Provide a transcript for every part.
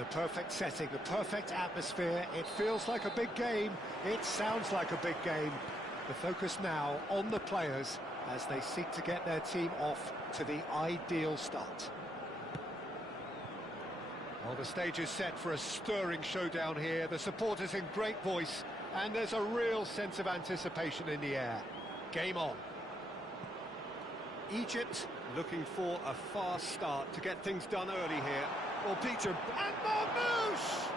The perfect setting, the perfect atmosphere. It feels like a big game. It sounds like a big game. The focus now on the players as they seek to get their team off to the ideal start. Well, the stage is set for a stirring showdown here. The supporters in great voice, and there's a real sense of anticipation in the air. Game on. Egypt looking for a fast start to get things done early here. Well, Peter, and Marmoush!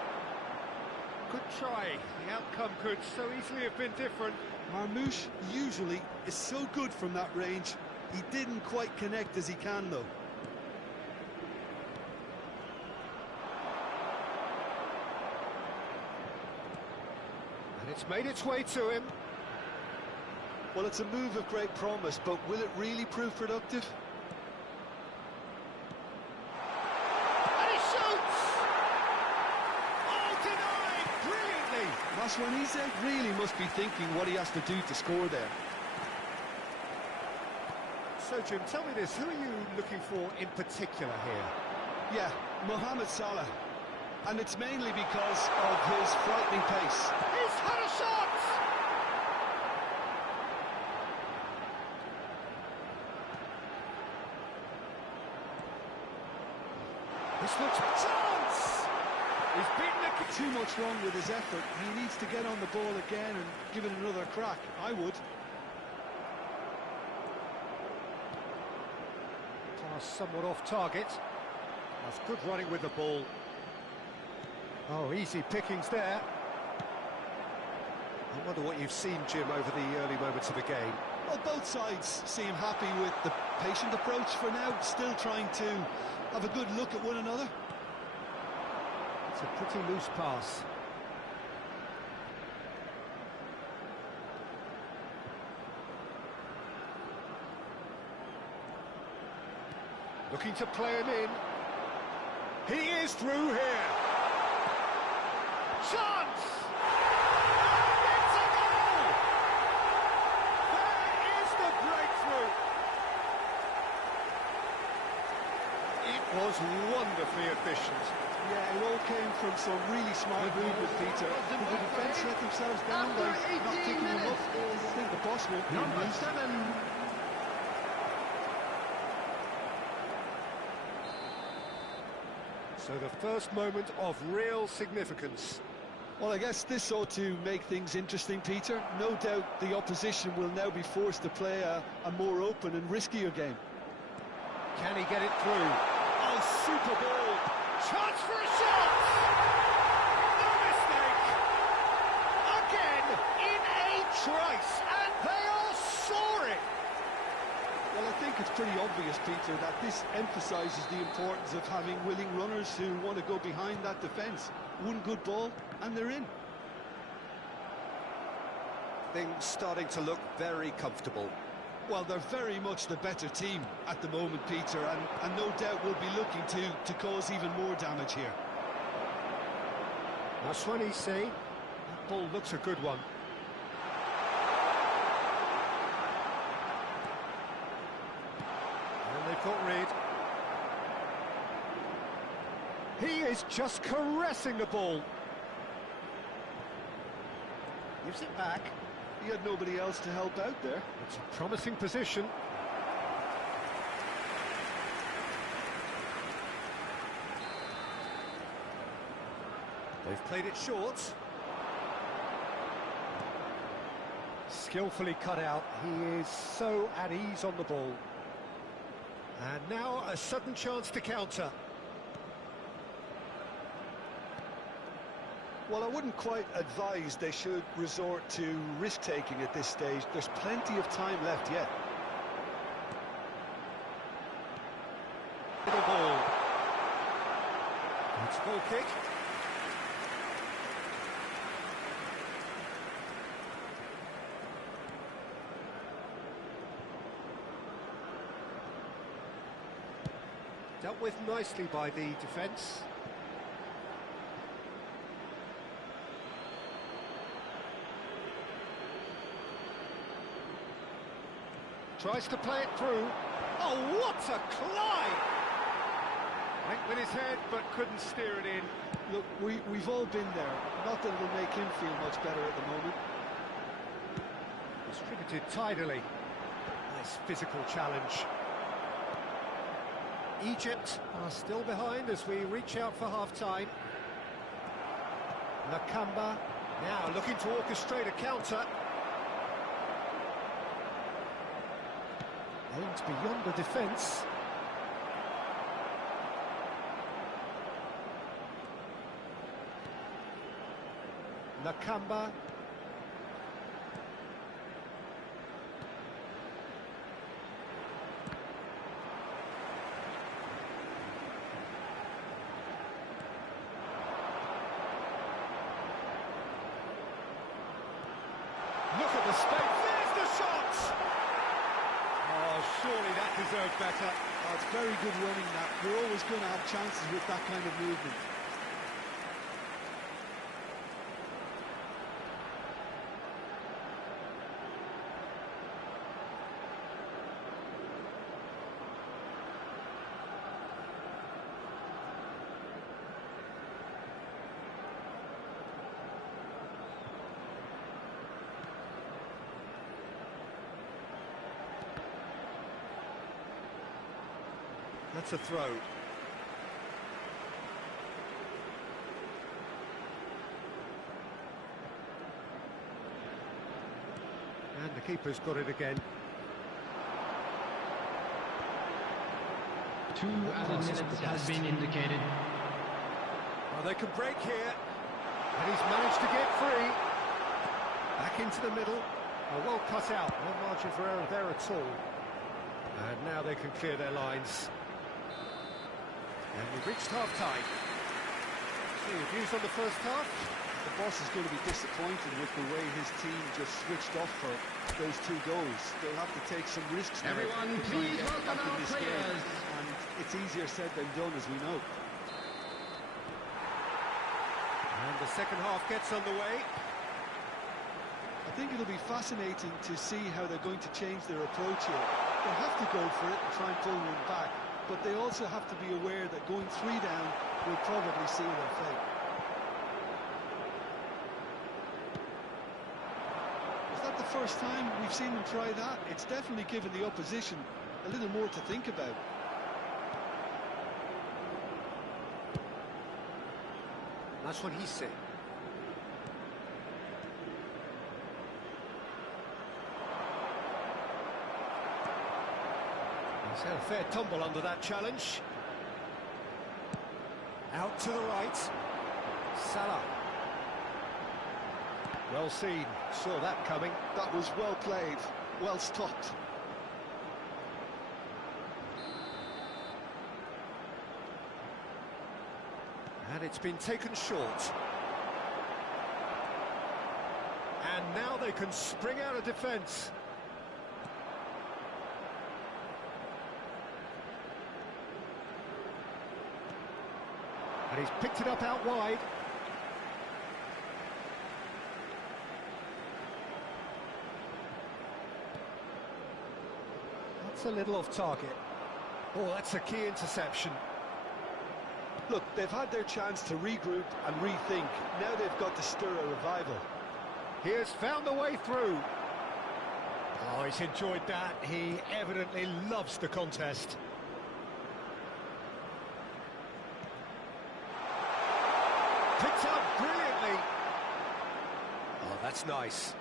Good try. The outcome could so easily have been different. Marmoush usually is so good from that range. He didn't quite connect as he can, though. And it's made its way to him. Well, it's a move of great promise, but will it really prove productive? And he shoots! Oh, denied! Brilliantly! Maswanise really must be thinking what he has to do to score there. So, Jim, tell me this, who are you looking for in particular here? Yeah, Mohamed Salah. And it's mainly because of his frightening pace. He's had a shot! This looks a chance! He's beaten the... Too much wrong with his effort. He needs to get on the ball again and give it another crack. I would. Pass somewhat off target. That's good running with the ball. Oh, easy pickings there. I wonder what you've seen, Jim, over the early moments of the game. Well, both sides seem happy with the patient approach for now, still trying to have a good look at one another. It's a pretty loose pass. Looking to play him in. He is through here. Chance! And it's a goal! There is the breakthrough. It was wonderfully efficient. Yeah, it all came from some really smart movement, Peter. Did the defence let themselves down by not kicking him up? I think the boss won't be Number amused. 7. So the first moment of real significance. Well, I guess this ought to make things interesting, Peter. No doubt the opposition will now be forced to play a more open and riskier game. Can he get it through? Oh, super ball! Chance for a shot! No mistake! Again, in a trice, and they are soaring! Well, I think it's pretty obvious, Peter, that this emphasises the importance of having willing runners who want to go behind that defence. One good ball, and they're in. Things starting to look very comfortable. Well, they're very much the better team at the moment, Peter, and no doubt will be looking to cause even more damage here. That's what he's saying. That ball looks a good one. And they've got rid. He is just caressing the ball. Gives it back. He had nobody else to help out there. It's a promising position. They've played it short. Skillfully cut out. He is so at ease on the ball. And now a sudden chance to counter. Well, I wouldn't quite advise they should resort to risk-taking at this stage. There's plenty of time left yet. Little ball. It's goal kick. Dealt with nicely by the defence. Tries to play it through. Oh, what a climb! Went with his head, but couldn't steer it in. Look, we've all been there. Not that it'll make him feel much better at the moment. Distributed tidily. Nice physical challenge. Egypt are still behind as we reach out for half-time. Nakamba now looking to orchestrate a counter. Aimed beyond the defence. Nakamba. Look at the space. There's the shot! Oh, surely that deserved better. Oh, it's very good running that. You're always going to have chances with that kind of movement. That's a throw. And the keeper's got it again. 2 added minutes has been indicated. Well, they can break here. And he's managed to get free. Back into the middle. Oh, well cut out. No margin for error there at all. And now they can clear their lines. And we've reached half-time. So your views on the first half? The boss is going to be disappointed with the way his team just switched off for those 2 goals. They'll have to take some risks now. Everyone, to try and please get welcome back in our this game. players. And it's easier said than done, as we know. And the second half gets underway. I think it'll be fascinating to see how they're going to change their approach here. They have to go for it and try and pull one back, but they also have to be aware that going 3 down will probably seal their fate. Is that the first time we've seen them try that? It's definitely given the opposition a little more to think about. That's what he said. He's had a fair tumble under that challenge. Out to the right. Salah. Well seen. Saw that coming. That was well played, well stopped. And it's been taken short. And now they can spring out of defence. And he's picked it up out wide. That's a little off target. Oh, that's a key interception. Look, they've had their chance to regroup and rethink. Now they've got to stir a revival. He has found a way through. Oh, he's enjoyed that. He evidently loves the contest. Picked up brilliantly. Oh, that's nice.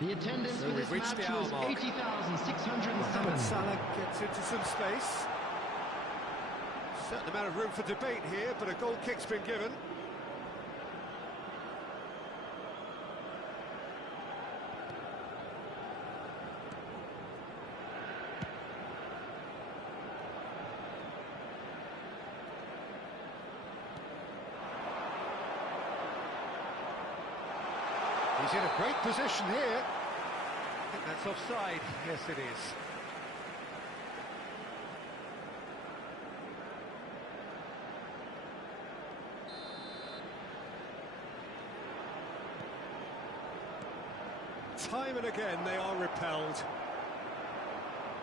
The attendance So for this we've reached match the hour was mark. 80,607. Salah gets into some space. Certain amount of room for debate here, but a goal kick's been given. He's in a great position here. I think that's offside. Yes, it is. time and again they are repelled.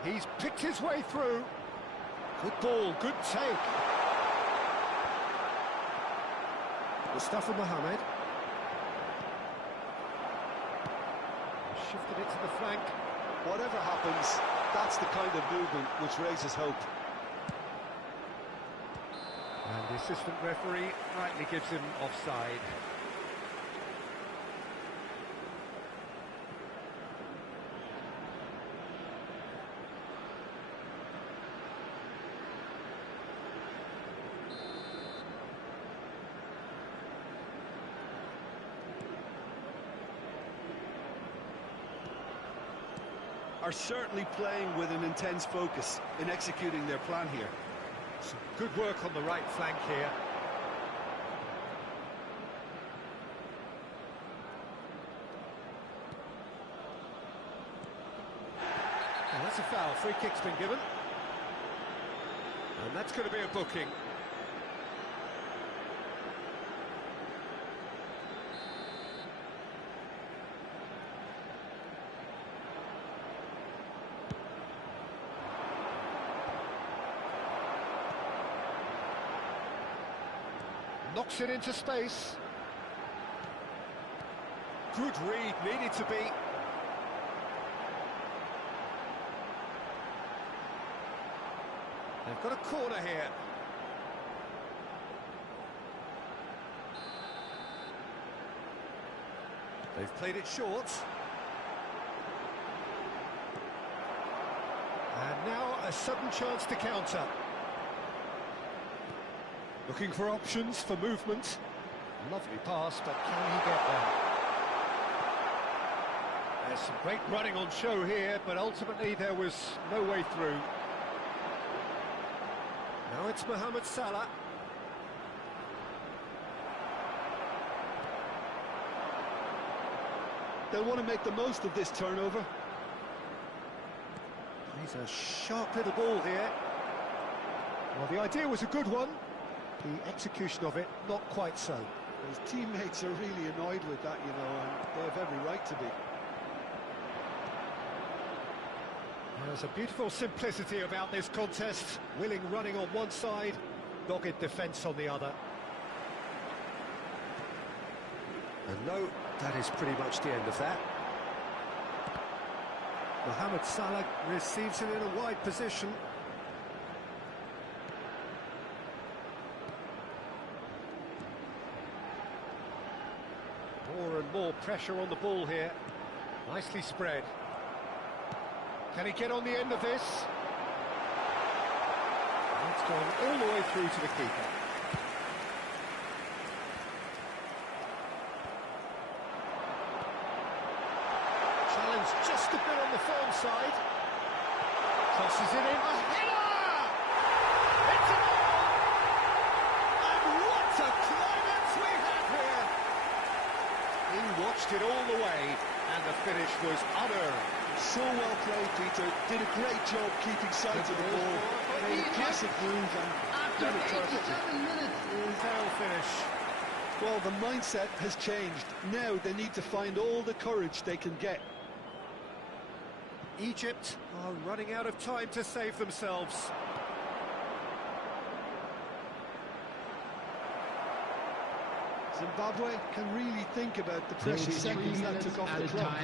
He's picked his way through. Good ball, good take. Mustafa Mohamed. Shifted it to the flank. Whatever happens, that's the kind of movement which raises hope. And the assistant referee rightly gives him offside. Are certainly playing with an intense focus in executing their plan here. Some good work on the right flank here. And that's a foul. Free kick's been given. And that's going to be a booking. Knocks it into space. Good read, needed to be. They've got a corner here. They've played it short. And now a sudden chance to counter. Looking for options for movement. Lovely pass, but can he get there? There's some great running on show here, but ultimately there was no way through. Now it's Mohamed Salah. They'll want to make the most of this turnover. He's a sharp little ball here. Well, the idea was a good one. The execution of it, not quite so. His teammates are really annoyed with that, you know, and they have every right to be. There's a beautiful simplicity about this contest. Willing running on one side, dogged defence on the other. And no, that is pretty much the end of that. Mohamed Salah receives it in a wide position. More and more pressure on the ball here. Nicely spread. Can he get on the end of this? It's gone all the way through to the keeper. Challenge just a bit on the firm side. Crosses it in. A header! It's a goal! And what a climax we have here! He watched it all the way, and the finish was unearned. So well played, Peter. Did a great job keeping sight of the ball. Made a classic move and did it perfectly. Foul finish. Well, the mindset has changed. Now they need to find all the courage they can get. Egypt are running out of time to save themselves. Zimbabwe can really think about the precious seconds that took off the clock.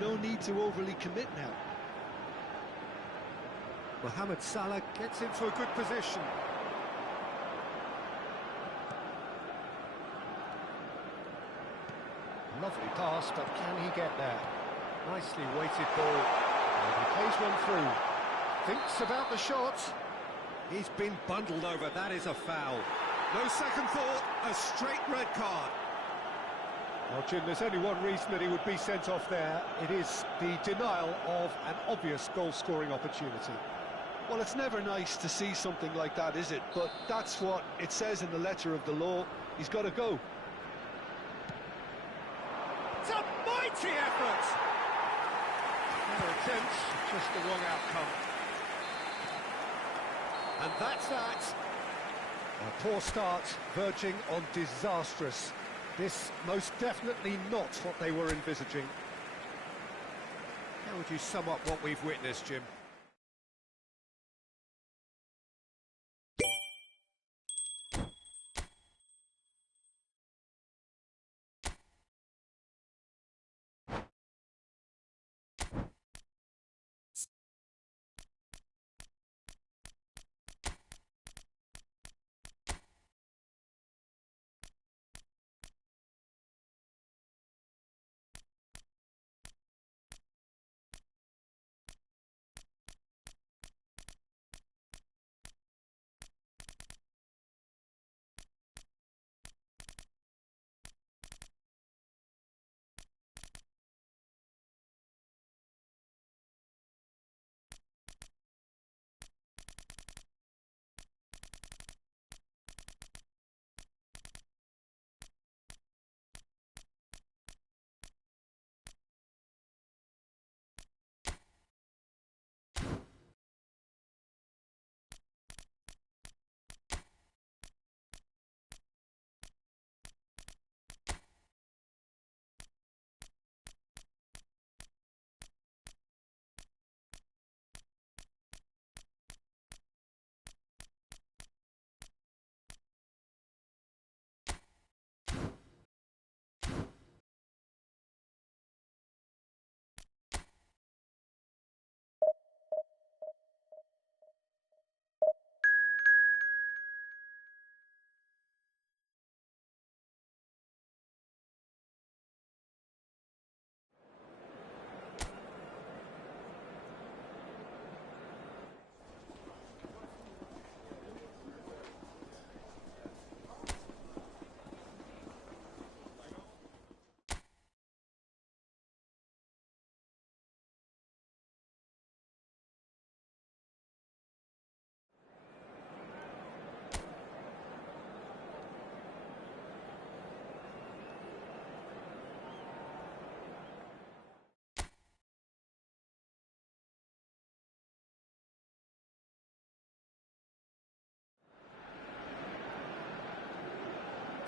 No need to overly commit now. Mohamed Salah gets into a good position. Lovely pass, but can he get there? Nicely weighted ball. And he plays one through. Thinks about the shot. He's been bundled over. That is a foul. No second thought, a straight red card. Well, Jim, there's only one reason that he would be sent off there. It is the denial of an obvious goal-scoring opportunity. Well, it's never nice to see something like that, is it? But that's what it says in the letter of the law. He's got to go. It's a mighty effort! Another attempt, just the wrong outcome. And that's that. A poor start, verging on disastrous. This most definitely not what they were envisaging. would you sum up what we've witnessed, Jim?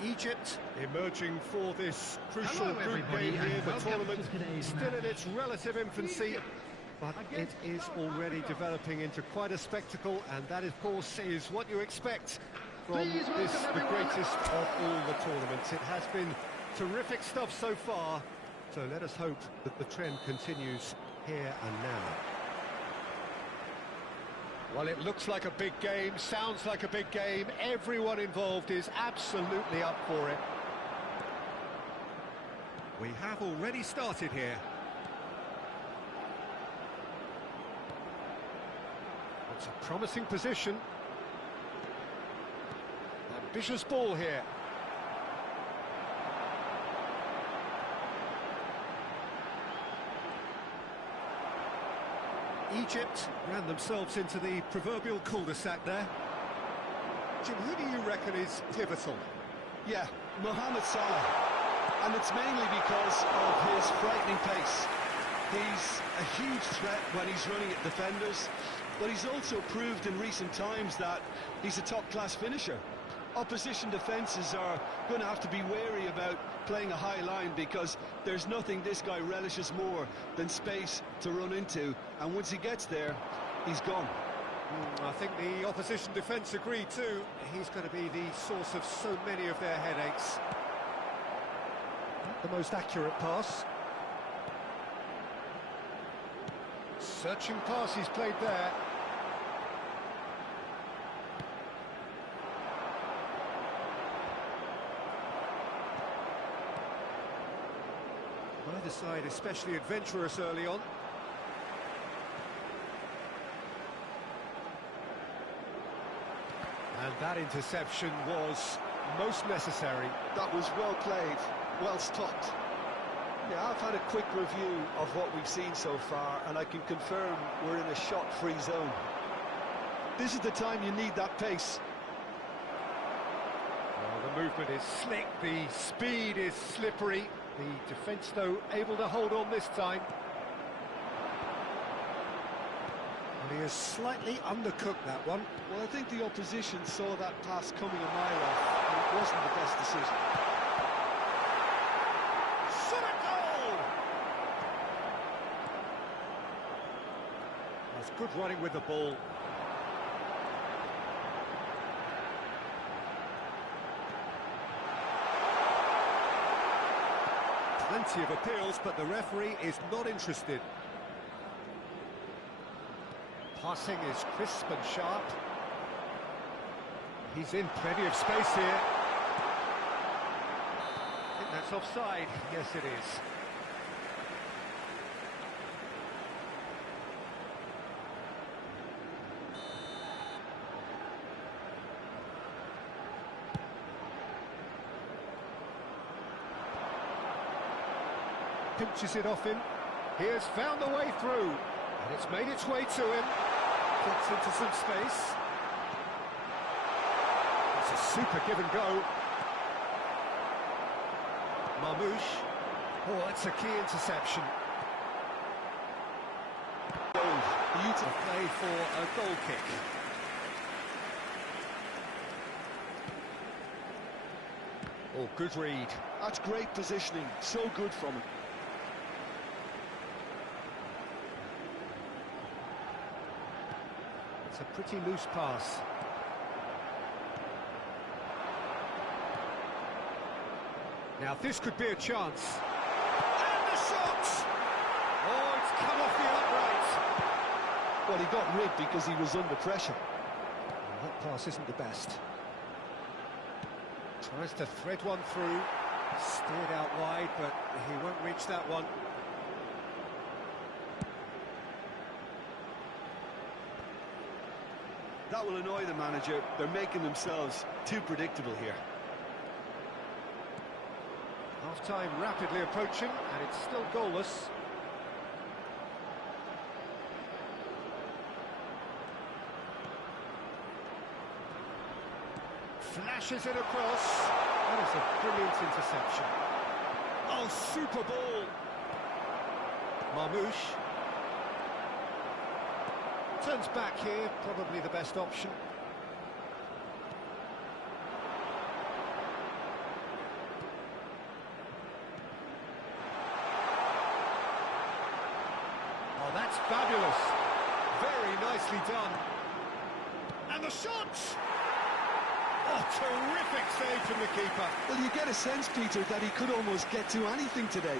Egypt emerging for this crucial Hello, group everybody, game here. and The welcome tournament to today's still in match. its relative infancy, but it is already developing into quite a spectacle, and that, of course, is what you expect from Please welcome this, the everyone. greatest of all the tournaments. It has been terrific stuff so far, so let us hope that the trend continues here and now. Well, it looks like a big game, sounds like a big game. Everyone involved is absolutely up for it. We have already started here. It's a promising position. Ambitious ball here. Egypt ran themselves into the proverbial cul-de-sac there. Jim, who do you reckon is pivotal? Yeah, Mohamed Salah. And it's mainly because of his frightening pace. He's a huge threat when he's running at defenders, but he's also proved in recent times that he's a top-class finisher. Opposition defences are going to have to be wary about playing a high line, because there's nothing this guy relishes more than space to run into, and once he gets there, he's gone. I think the opposition defence agree too. He's going to be the source of so many of their headaches. The most accurate pass. Searching pass he's played there. Neither side especially adventurous early on. And that interception was most necessary. That was well played, well stopped. Yeah, I've had a quick review of what we've seen so far, and I can confirm we're in a shot-free zone. This is the time you need that pace. Well, the movement is slick, the speed is slippery. The defence, though, able to hold on this time. And he has slightly undercooked that one. Well, I think the opposition saw that pass coming a mile off, and it wasn't the best decision. Shot at goal! good running with the ball. Plenty of appeals, but the referee is not interested. Passing is crisp and sharp. He's in plenty of space here. I think that's offside. Yes, it is. Pinches it off him. He has found the way through, and it's made its way to him. Gets into some space. It's a super give and go. Marmouche. Oh, that's a key interception. Beautiful play for a goal kick. Oh, good read. That's great positioning, so good from him. It's a pretty loose pass. Now this could be a chance. And the shot! Oh, it's come off the upright. Well, he got rigged because he was under pressure. Well, that pass isn't the best. Tries to thread one through. Steered out wide, but he won't reach that one. That will annoy the manager. They're making themselves too predictable here. Half-time rapidly approaching, and it's still goalless. Flashes it across. That is a brilliant interception. Oh, super ball. Marmouche. Turns back here, probably the best option. Oh, that's fabulous. Very nicely done. And the shot! Oh, terrific save from the keeper. Well, you get a sense, Peter, that he could almost get to anything today.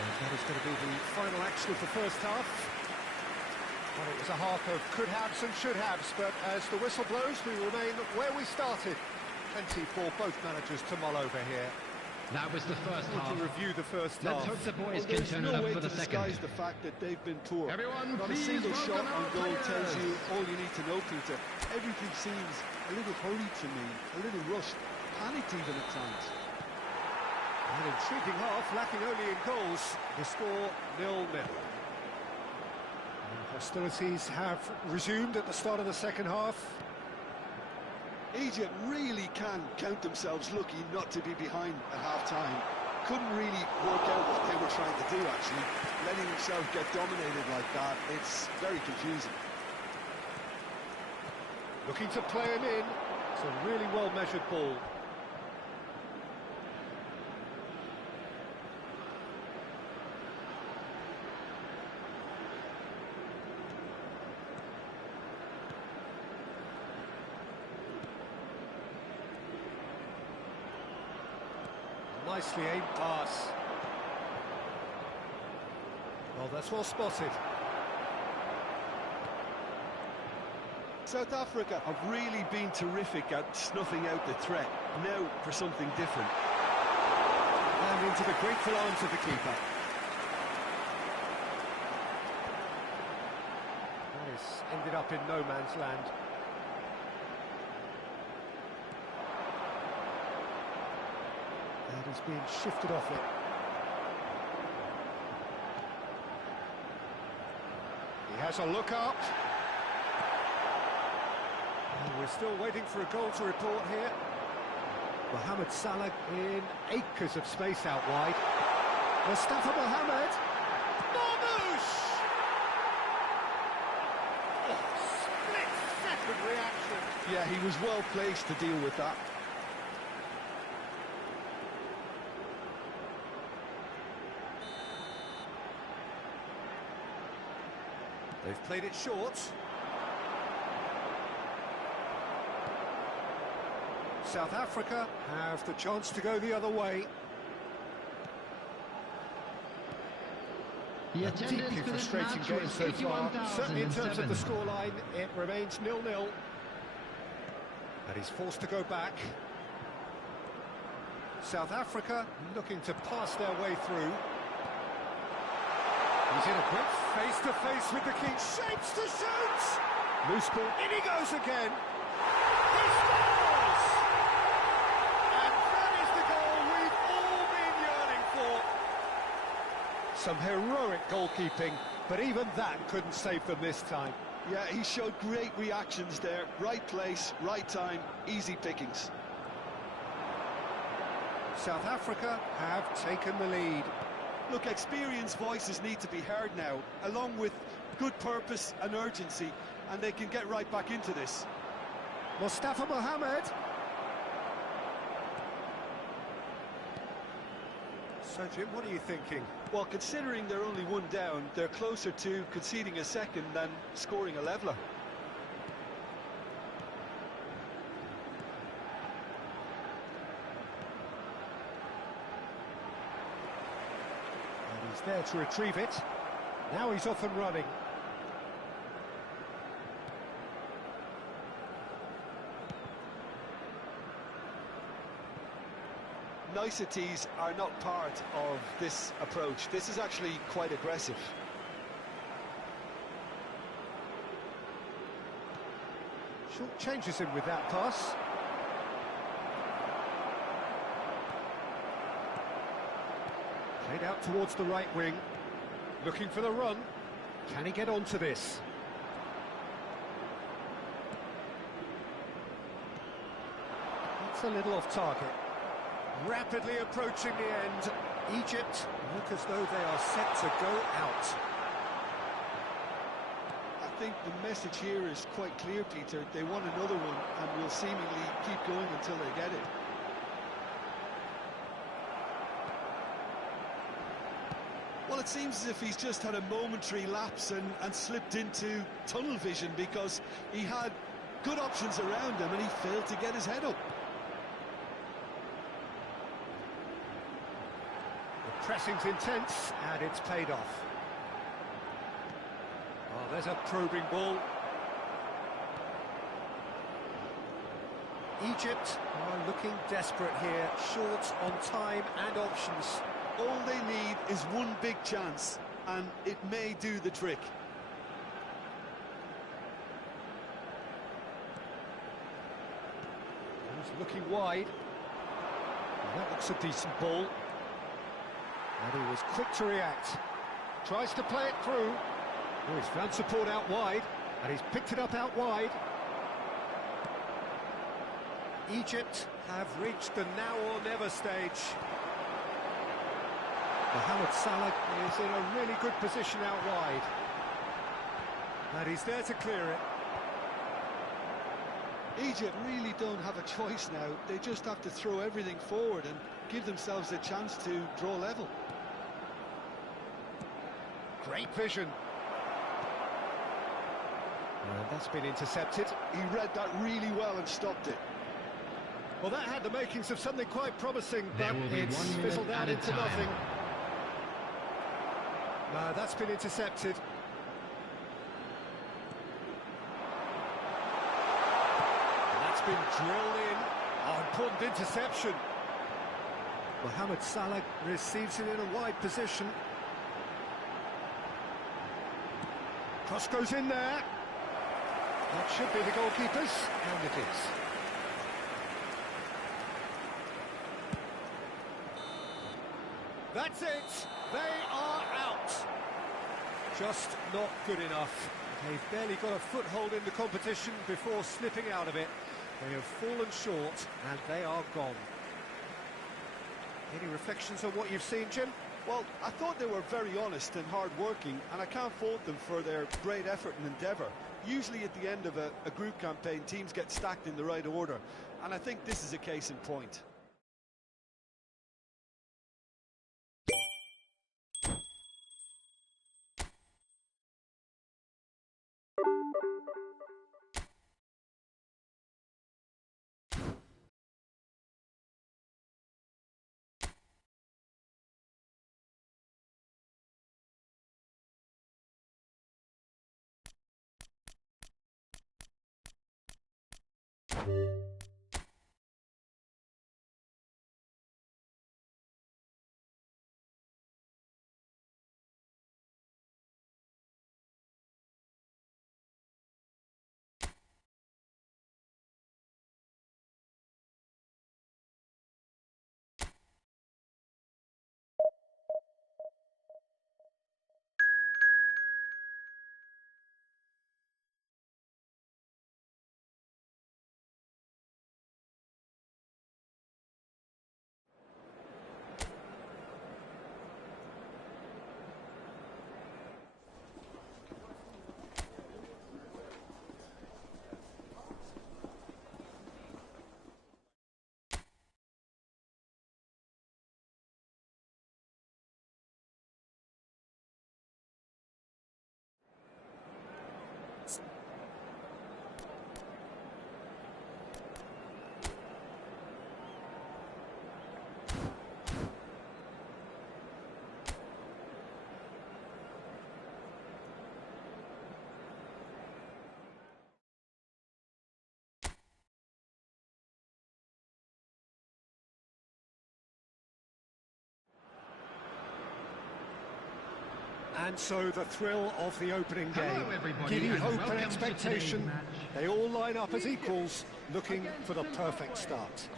And that is going to be the final action of the first half. Well, it was a half of could-haves and should-haves, but as the whistle blows, we remain where we started. Plenty for both managers to mull over here. That was the first half. To review the first Let's half. hope the boys Well, can turn it no up way for the to second. disguise the fact that they've been poor. Everyone, Not a please single shot welcome on our goal tells players. you all you need to know, Peter. Everything seems a little hurried to me, a little rushed, panicked even at times. An intriguing half, lacking only in goals. The score 0-0. Hostilities have resumed at the start of the second half. Egypt really can count themselves lucky not to be behind at half-time. Couldn't really work out what they were trying to do, actually. Letting themselves get dominated like that, it's very confusing. Looking to play him in. It's a really well-measured ball. Nicely aimed pass. Well, that's well spotted. South Africa have really been terrific at snuffing out the threat. Now for something different. And into the grateful arms of the keeper. That has ended up in no man's land. And he's being shifted off it. He has a look up. And we're still waiting for a goal to report here. Mohamed Salah in acres of space out wide. Mustafa Mohamed. Marmouche! Oh, split-second reaction. Yeah, he was well placed to deal with that. They've played it short. South Africa have the chance to go the other way. The A deeply frustrating game so far. Certainly in terms of the scoreline, it remains 0-0. And he's forced to go back. South Africa looking to pass their way through. He's in a quick face-to-face with the king. Shapes to shoot! Loose ball, in he goes again. He scores! And that is the goal we've all been yearning for. Some heroic goalkeeping, but even that couldn't save them this time. Yeah, he showed great reactions there. Right place, right time, easy pickings. South Africa have taken the lead. Look, experienced voices need to be heard now, along with good purpose and urgency, and they can get right back into this. Mustafa Mohamed. So, Jim, what are you thinking? Well, considering they're only one down, they're closer to conceding a second than scoring a leveller. And he's there to retrieve it. Now he's off and running. Niceties are not part of this approach. This is actually quite aggressive. Short changes him with that pass. Played out towards the right wing. Looking for the run. Can he get onto this? That's a little off target. Rapidly approaching the end. Egypt look as though they are set to go out. I think the message here is quite clear, Peter. They want another one and will seemingly keep going until they get it. Well, it seems as if he's just had a momentary lapse and slipped into tunnel vision, because he had good options around him and he failed to get his head up. Pressing's intense, and it's paid off. Oh, there's a probing ball. Egypt are looking desperate here, short on time and options. All they need is one big chance, and it may do the trick. He's looking wide. And that looks a decent ball. And he was quick to react. Tries to play it through. Oh, he's found support out wide, and he's picked it up out wide. Egypt have reached the now or never stage. Mohamed Salah is in a really good position out wide. And he's there to clear it. Egypt really don't have a choice now. They just have to throw everything forward and give themselves a chance to draw level. Great vision. And that's been intercepted. He read that really well and stopped it. Well, that had the makings of something quite promising, There but will be it's 1 minute fizzled out at a into time. nothing. No, that's been intercepted. And that's been drilled in. Oh, important interception. Mohamed Salah receives it in a wide position. Cross goes in there. That should be the goalkeepers, and it is. That's it. They are out. Just not good enough. They've barely got a foothold in the competition before slipping out of it. They have fallen short, and they are gone. Any reflections on what you've seen, Jim? Well, I thought they were very honest and hard-working, and I can't fault them for their great effort and endeavour. Usually at the end of a group campaign, teams get stacked in the right order, and I think this is a case in point. And so the thrill of the opening game, Hello everybody, giddy and hope and welcome to expectation, today's match. they all line up as equals, looking for the perfect start.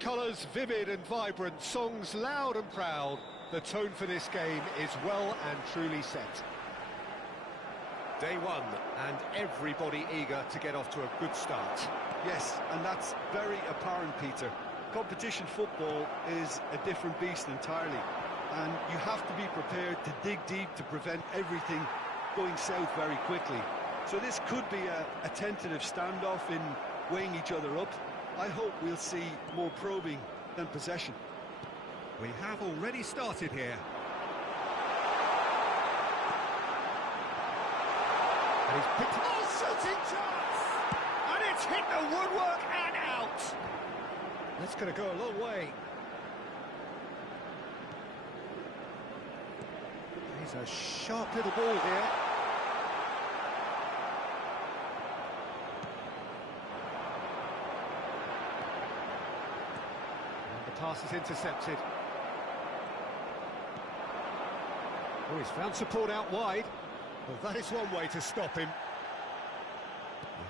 Colours vivid and vibrant, songs loud and proud, the tone for this game is well and truly set. Day one, and everybody eager to get off to a good start. Yes, and that's very apparent, Peter. Competition football is a different beast entirely, and you have to be prepared to dig deep to prevent everything going south very quickly. So this could be a tentative standoff in weighing each other up. I hope we'll see more probing than possession. We have already started here. And he's picked... Oh, shooting chance! And it's hit the woodwork and out! That's going to go a long way. He's a sharp little ball here. And the pass is intercepted. Oh, he's found support out wide. Well, that is one way to stop him.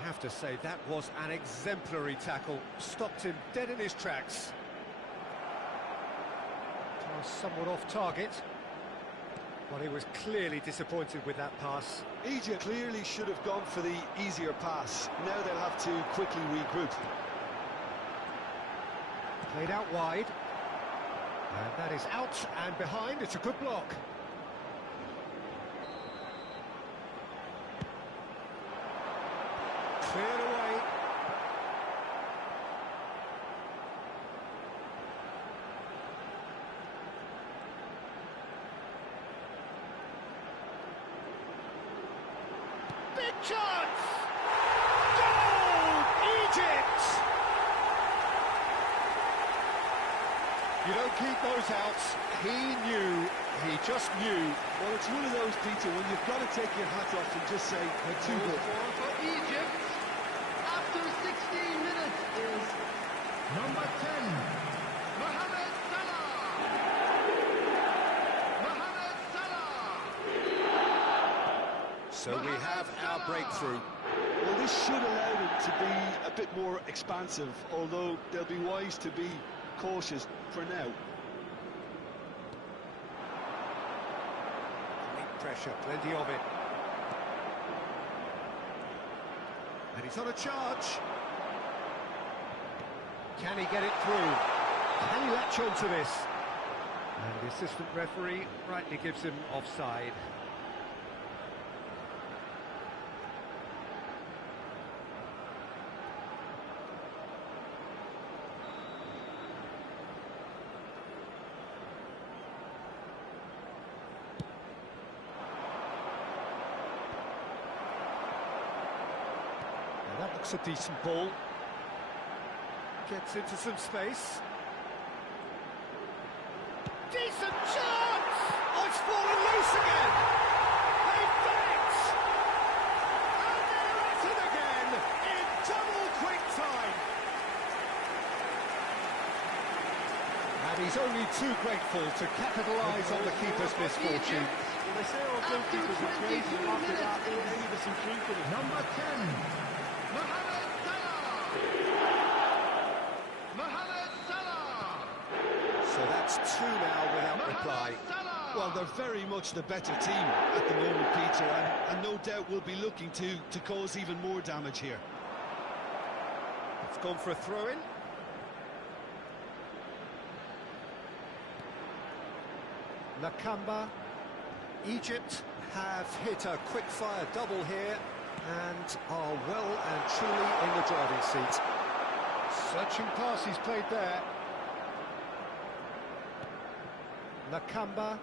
I have to say, that was an exemplary tackle. Stopped him dead in his tracks. Pass somewhat off target. Well, he was clearly disappointed with that pass. Egypt clearly should have gone for the easier pass. Now they'll have to quickly regroup. Played out wide. And that is out and behind. It's a good block. Cleared away. Big chance! Goal! Egypt! You don't keep those out. He knew. He just knew. Well, it's one of those, Peter, when you've got to take your hat off and just say, they're too good. For Egypt, after 16 minutes, is number 10, Mohamed Salah. Mohamed Salah. So we have our breakthrough. Well, this should allow them to be a bit more expansive, although they'll be wise to be cautious for now. Great pressure, plenty of it. And he's on a charge. Can he get it through? Can he latch on to this? And the assistant referee rightly gives him offside. That looks a decent ball. Gets into some space. Decent chance! Oh, it's fallen loose again! They've done it! And they're at it again! quick time. And he's only too grateful to capitalise on the keeper's misfortune. Well, they say all goalkeepers are crazy, and after that, maybe there's some truth in it. Number 10, Mohamed Salah. Mohamed Salah. So that's 2 now without reply. Mohamed Salah. Well, they're very much the better team at the moment, Peter, and no doubt will be looking to cause even more damage here. It's gone for a throw-in. Nakamba. Egypt have hit a quick-fire double here and are well and truly in the driving seat. Searching pass he's played there. Nakamba.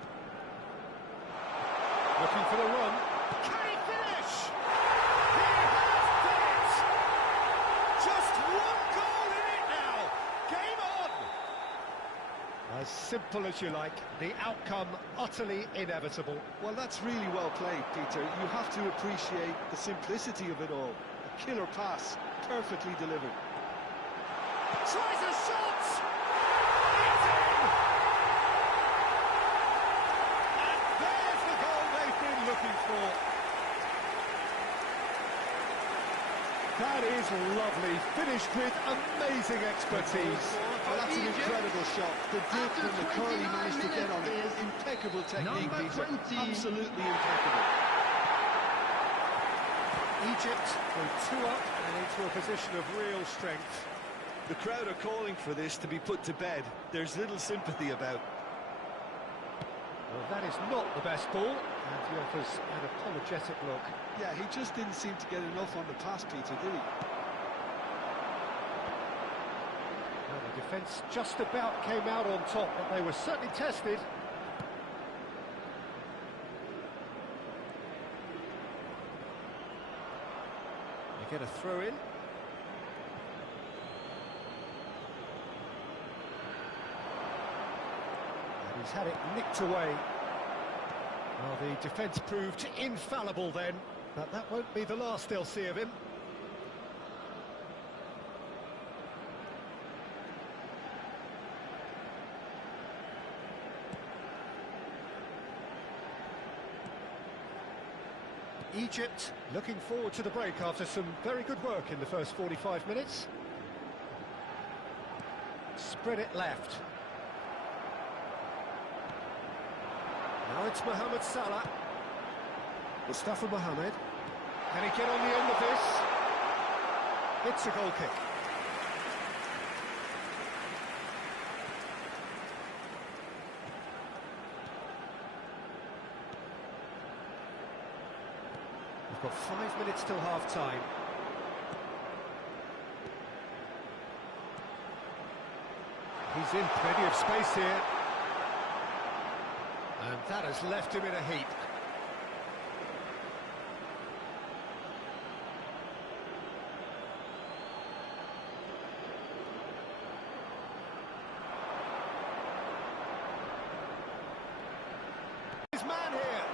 Looking for the run. Can he finish? He has done it! Just 1 goal in it now. Game on! As simple as you like, the outcome utterly inevitable. Well, that's really well played, Peter. You have to appreciate the simplicity of it all. A killer pass, perfectly delivered. Tries a shot! It's in! And there's the goal they've been looking for. That is lovely, finished with amazing expertise. Oh, that's an incredible shot. The dip and the curl he managed to get on it. Impeccable technique, Number Peter. 20. Absolutely impeccable. Egypt go 2 up and into a position of real strength. The crowd are calling for this to be put to bed. There's little sympathy about. Well, that is not the best ball, and he offers an apologetic look. Yeah, he just didn't seem to get enough on the pass, Peter, did he? Well, the defence just about came out on top, but they were certainly tested. They get a throw-in. And he's had it nicked away. Well, the defence proved infallible then, but that won't be the last they'll see of him. Egypt looking forward to the break after some very good work in the first 45 minutes. Spread it left. Now it's Mohamed Salah. Mustafa Mohamed. Can he get on the end of this? It's a goal kick. We've got 5 minutes till half-time. He's in plenty of space here. And that has left him in a heap. His man here.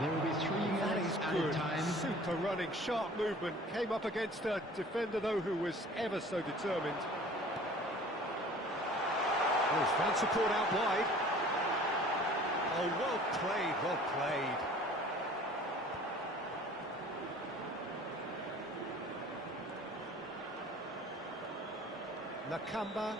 There will be 3 That minutes is at good. a time. Super running, sharp movement. Came up against a defender, though, who was ever so determined. Oh, his fan support out wide. Oh, well played, well played. Nakamba.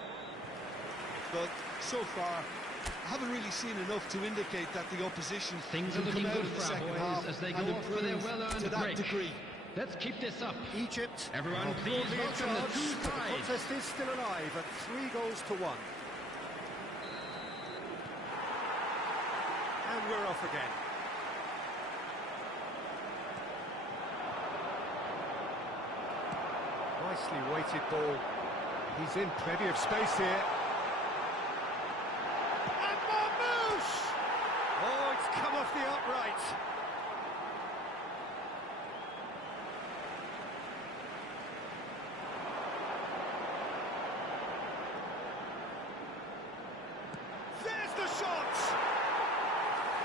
But so far, I haven't really seen enough to indicate that the opposition Things are will looking come out good in the for our second boys half as they and go up for their improve well-earned to that break. degree. Let's keep this up. Egypt. Everyone, are please broadly in welcome the charge, two but the sides. contest is still alive at 3 goals to 1. And we're off again. Nicely weighted ball. He's in plenty of space here. And Marmouche! Oh, it's come off the upright. There's the shot!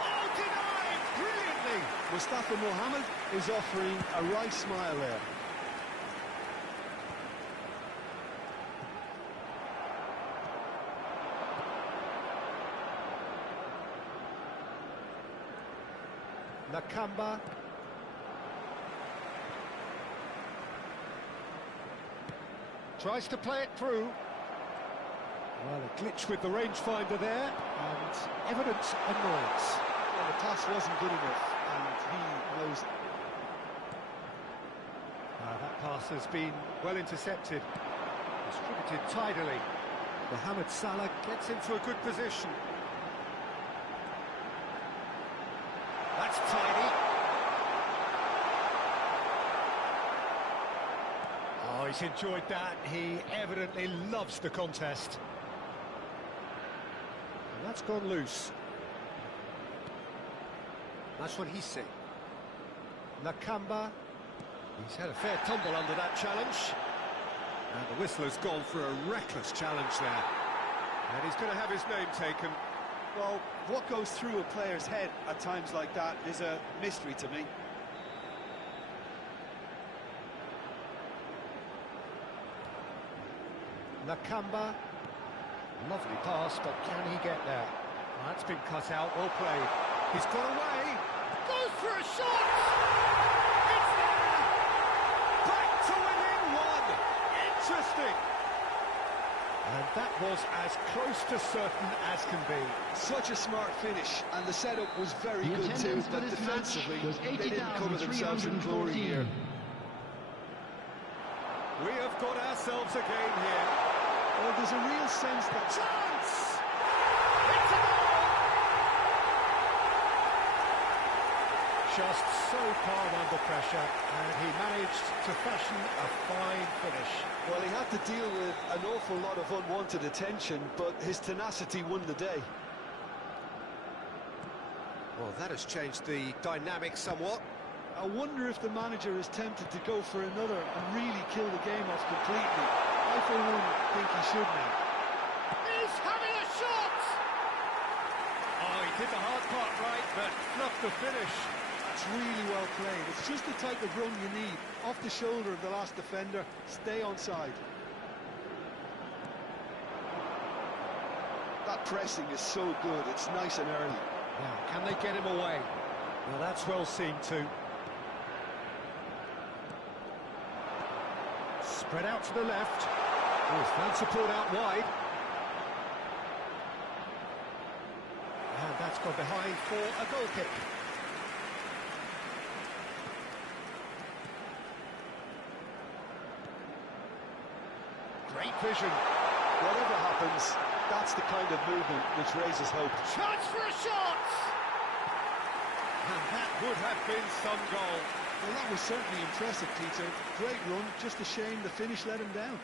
Oh, denied! Brilliantly! Mustafa Mohamed is offering a wry smile there. Nakamba. Tries to play it through. Well, a glitch with the rangefinder there, and evidence annoyance. Well, the pass wasn't good enough, and he knows it. That pass has been well intercepted. Distributed tidily. Mohamed Salah gets into a good position. That's tidy. Oh, he's enjoyed that. He evidently loves the contest. And that's gone loose. That's what he's saying. Nakamba. He's had a fair tumble under that challenge. And the whistler's gone for a reckless challenge there. And he's going to have his name taken. Well, what goes through a player's head at times like that is a mystery to me. Nakamba. Lovely pass, but can he get there? Well, that's been cut out, well played. He's got away. Goes for a shot! It's there! Back to within one! Interesting! And that was as close to certain as can be. Such a smart finish, and the setup was very The good too, attendance for but this defensively, match was they didn't cover themselves in glory 80,314. here. We have got ourselves a game here. Well, there's a real sense that... Chance! It's a goal! Just so calm under pressure, and he managed to fashion a fine finish. Well, he had to deal with an awful lot of unwanted attention, but his tenacity won the day. Well, that has changed the dynamic somewhat. I wonder if the manager is tempted to go for another and really kill the game off completely. I, for one, think he should now. He's having a shot! Oh, he did the hard part right, but fluffed the finish. That's really well played. It's just the type of run you need. Off the shoulder of the last defender, stay onside. That pressing is so good, it's nice and early. Now, can they get him away? Well, that's well seen too. Spread out to the left. Oh, he's found support out wide. And that's gone behind for a goal kick. Great vision. Whatever happens, that's the kind of movement which raises hope. Chance for a shot! And that would have been some goal. Well, that was certainly impressive, Peter. Great run, just a shame the finish let him down.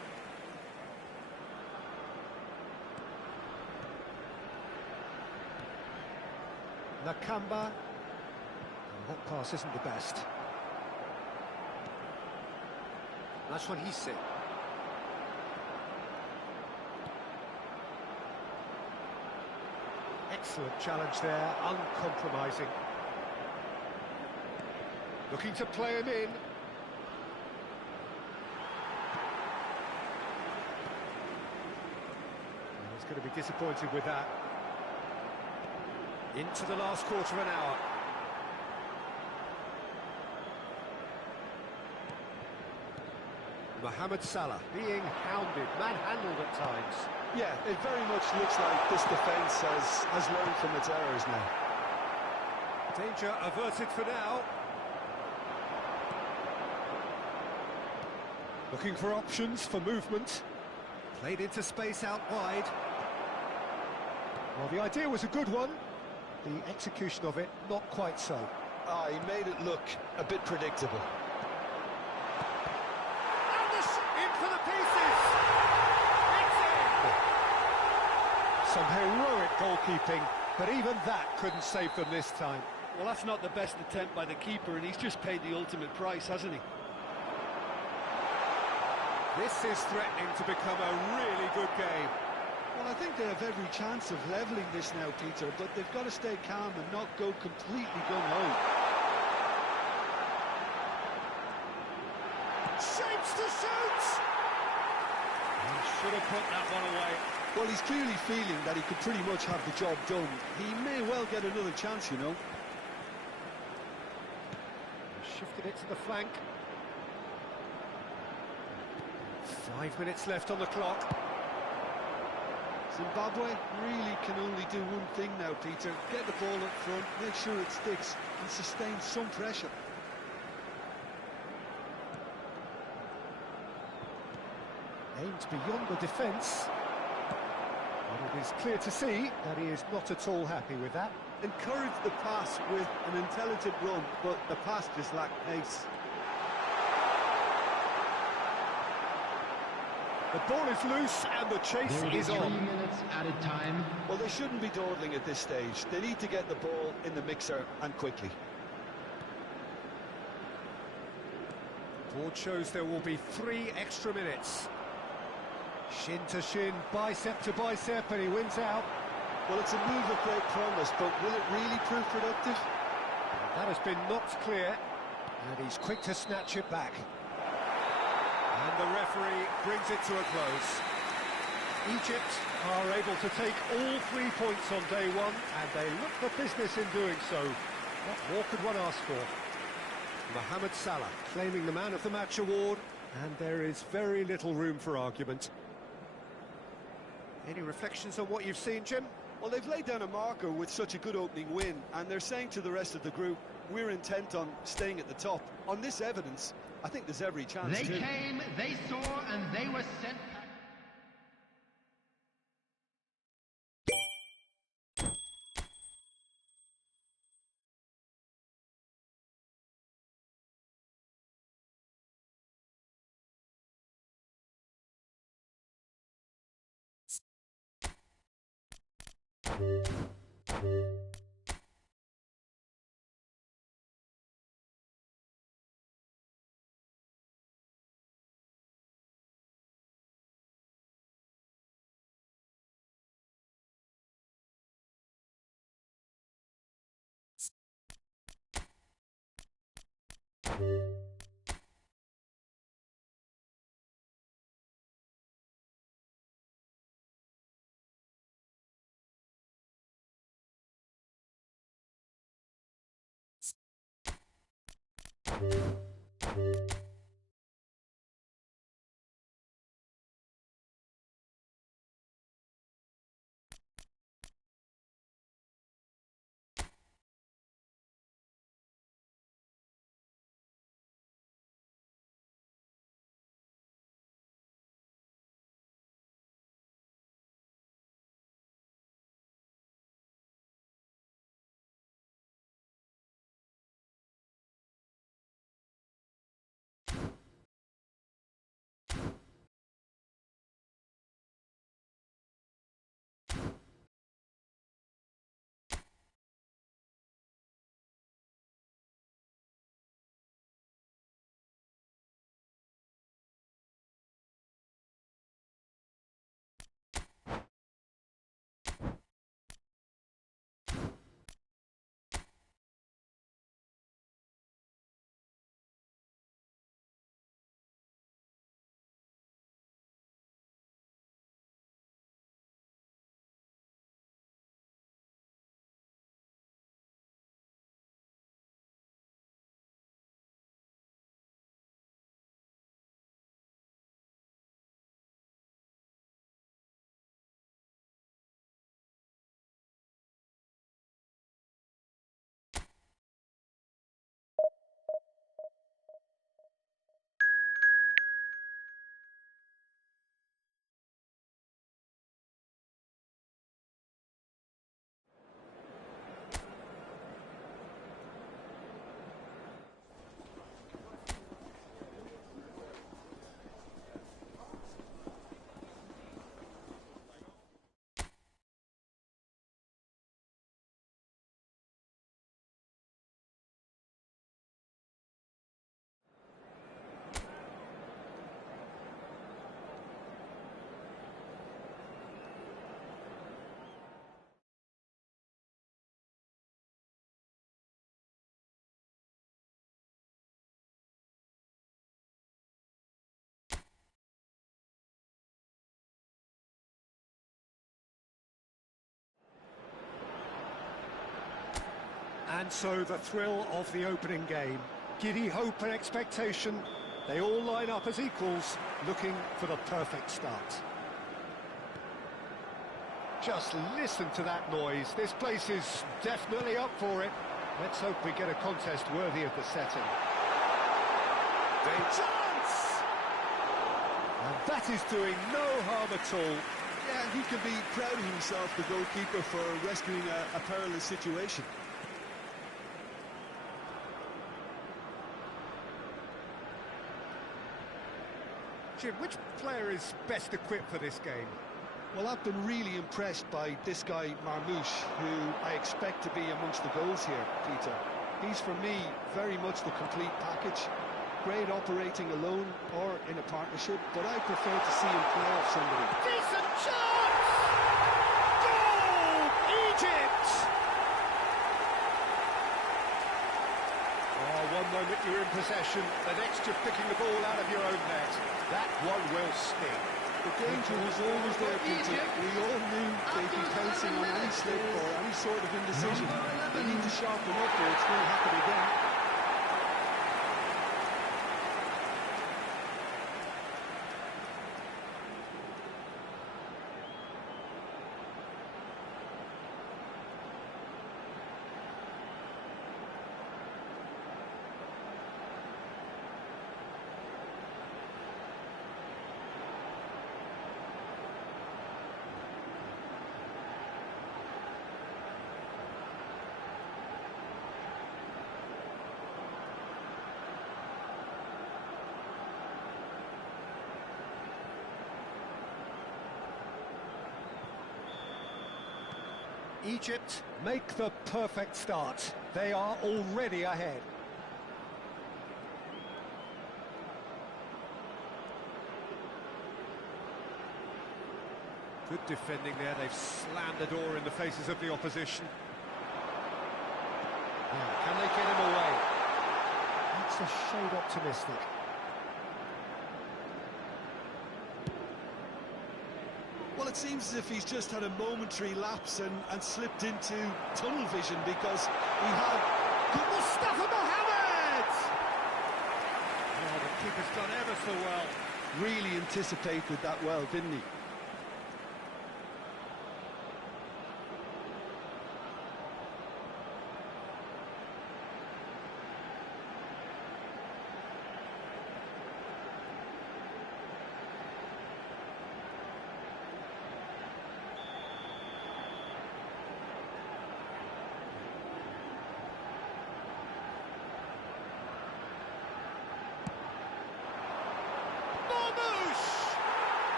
Nakamba. That pass isn't the best. That's what he's saying. Excellent challenge there, uncompromising. Looking to play him in. He's going to be disappointed with that. Into the last quarter of an hour. Mohamed Salah being hounded, manhandled at times. Yeah, it very much looks like this defence has learned from its errors now. Danger averted for now. Looking for options for movement. Played into space out wide. Well, the idea was a good one. The execution of it, not quite so. Ah, he made it look a bit predictable. In for the pieces! It's in! Some heroic goalkeeping, but even that couldn't save them this time. Well, that's not the best attempt by the keeper, and he's just paid the ultimate price, hasn't he? This is threatening to become a really good game. Well, I think they have every chance of levelling this now, Peter, but they've got to stay calm and not go completely gung-ho. Shapes to shoot! He should have put that one away. Well, he's clearly feeling that he could pretty much have the job done. He may well get another chance, you know. Shifted it to the flank. 5 minutes left on the clock. Zimbabwe really can only do one thing now, Peter. Get the ball up front, make sure it sticks, and sustain some pressure. Aimed beyond the defence. And it is clear to see that he is not at all happy with that. Encourage the pass with an intelligent run, but the pass just lacked pace. The ball is loose and the chase There will be is 3 on. minutes added time. Well, they shouldn't be dawdling at this stage. They need to get the ball in the mixer and quickly. Board shows there will be 3 extra minutes. Shin to shin, bicep to bicep, and he wins out. Well, it's a move of great promise, but will it really prove productive? That has been knocked clear, and he's quick to snatch it back. And the referee brings it to a close. Egypt are able to take all 3 points on day one, and they look for business in doing so. What more could one ask for? Mohamed Salah claiming the Man of the Match award, and there is very little room for argument. Any reflections on what you've seen, Jim? Well, they've laid down a marker with such a good opening win, and they're saying to the rest of the group, we're intent on staying at the top. On this evidence, I think there's every chance They too. came, they saw, and they were sent. And so the thrill of the opening game. Giddy hope and expectation. They all line up as equals, looking for the perfect start. Just listen to that noise. This place is definitely up for it. Let's hope we get a contest worthy of the setting. Big chance! And that is doing no harm at all. Yeah, he can be proud of himself, the goalkeeper, for rescuing a perilous situation. Jim, which player is best equipped for this game? Well, I've been really impressed by this guy, Marmoush, who I expect to be amongst the goals here, Peter. He's, for me, very much the complete package. Great operating alone or in a partnership, but I prefer to see him play off somebody. Decent chance! Goal! Egypt! Oh, one moment you're in possession, the next you're picking the ball out of your own net. That one will sting. The danger was always there, Peter. We all knew they'd be pouncing on any slip or any sort of indecision. They need to sharpen up or it's going to happen again. Egypt make the perfect start. They are already ahead. Good defending there. They've slammed the door in the faces of the opposition. Now, can they get him away? That's a shade optimistic. Well, it seems as if he's just had a momentary lapse and slipped into tunnel vision because he had... Mustafa Mohamed! Oh, the keeper's done ever so well. Really anticipated that well, didn't he?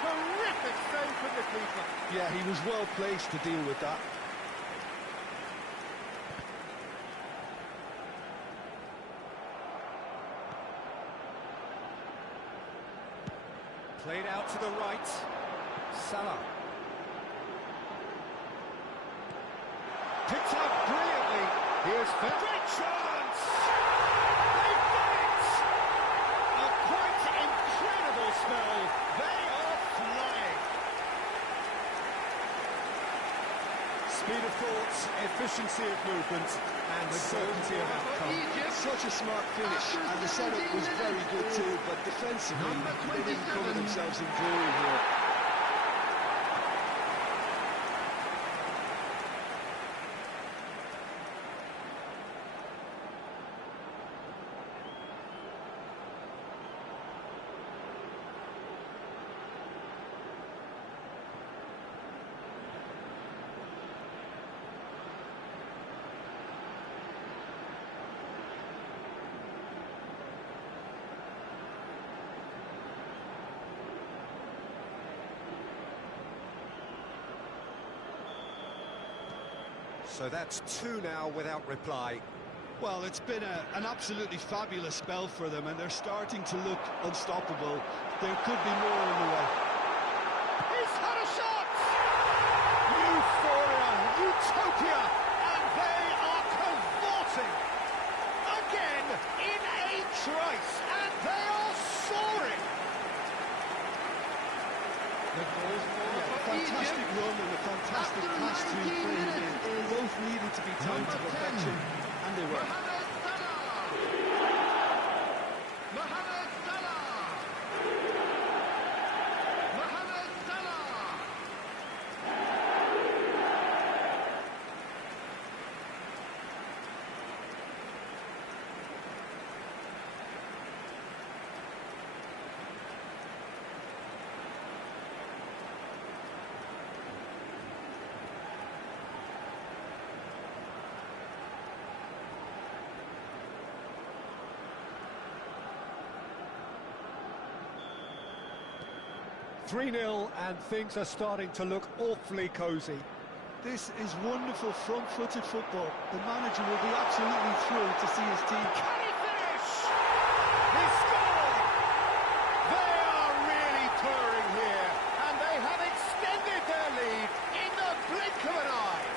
Terrific save from the keeper. Yeah, he was well placed to deal with that. Played out to the right. Salah. Picked up brilliantly. Here's the great chance. They've done it. A quite incredible spell. They are flying. Speed of thought, efficiency of movement, and certainty of outcome. Such a smart finish, and the setup was very good too, but defensively, they didn't cover themselves in glory here. So that's two now without reply. Well, it's been an absolutely fabulous spell for them, and they're starting to look unstoppable. There could be more on the way. He's had a shot! Euphoria, utopia, and they are cavorting. Again, in a trice, and they are soaring. Fantastic run and a fantastic pass to bring in. Both needed to be timed to perfection, and they were. 3-0 and things are starting to look awfully cosy. This is wonderful front-footed football. The manager will be absolutely thrilled to see his team. Can he finish? He scored! They are really purring here, and they have extended their lead in the blink of an eye.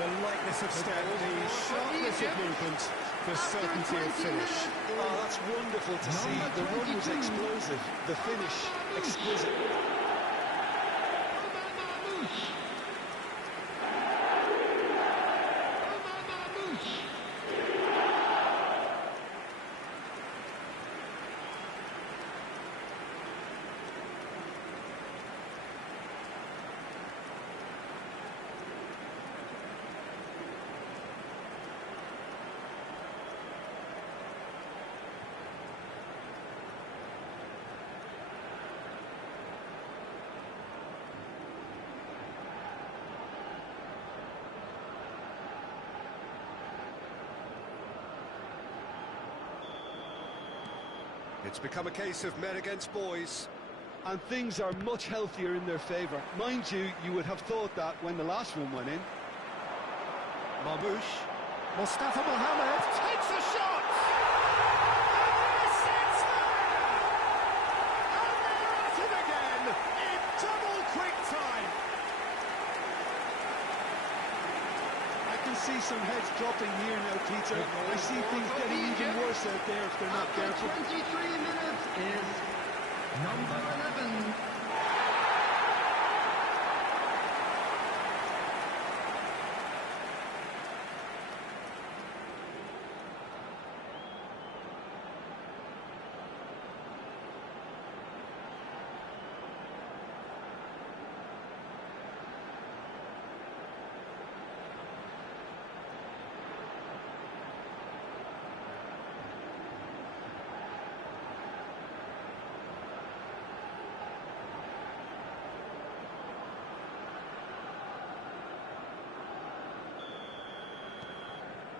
The lightness of step, the sharpness of movement, the certainty of finish. Oh, that's wonderful to see. The run was explosive, the finish exquisite. It's become a case of men against boys. And things are much healthier in their favour. Mind you, you would have thought that when the last one went in. Marmoush. Mustafa Mohammed takes a shot! And this is there! And they're at it again in double quick time. I can see some heads dropping here now, Peter. I see things getting even worse out there if they're not careful. 23 minutes is number 11.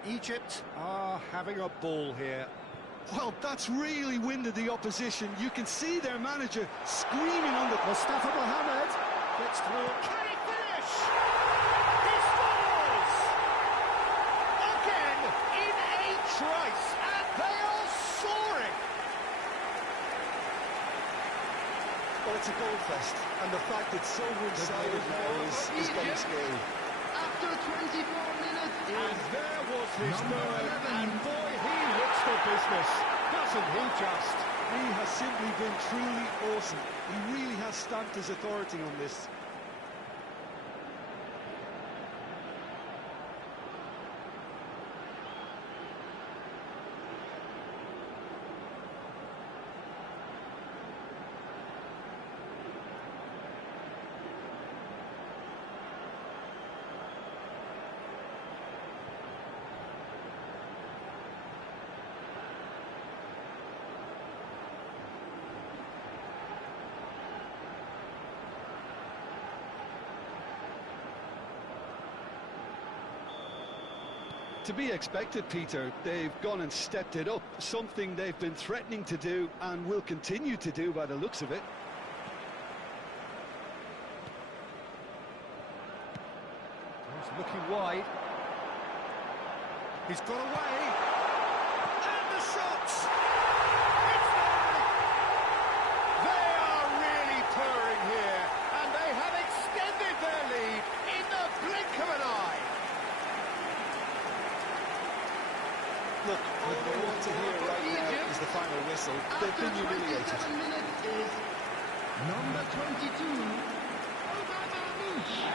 Egypt are having a ball here. Well, that's really winded the opposition. You can see their manager screaming on the... Mustafa Mohammed gets through. Can he finish? He scores! Again in a trice, and they are soaring. Well, it's a goal fest, and the fact it's so one-sided now is getting scary. After 24 minutes And is there was his number third, 11. and boy, he looks the business, doesn't he just? He has simply been truly awesome. He really has stamped his authority on this. To be expected, Peter. They've gone and stepped it up, something they've been threatening to do and will continue to do by the looks of it. He's looking wide. He's got away. And the shots! It's there! They are really purring here, and they have extended their lead in the blink of an eye. Look, all they want to hear right now is the final whistle. They've after been humiliated. 27 minutes is number 22. Omar Marmoush.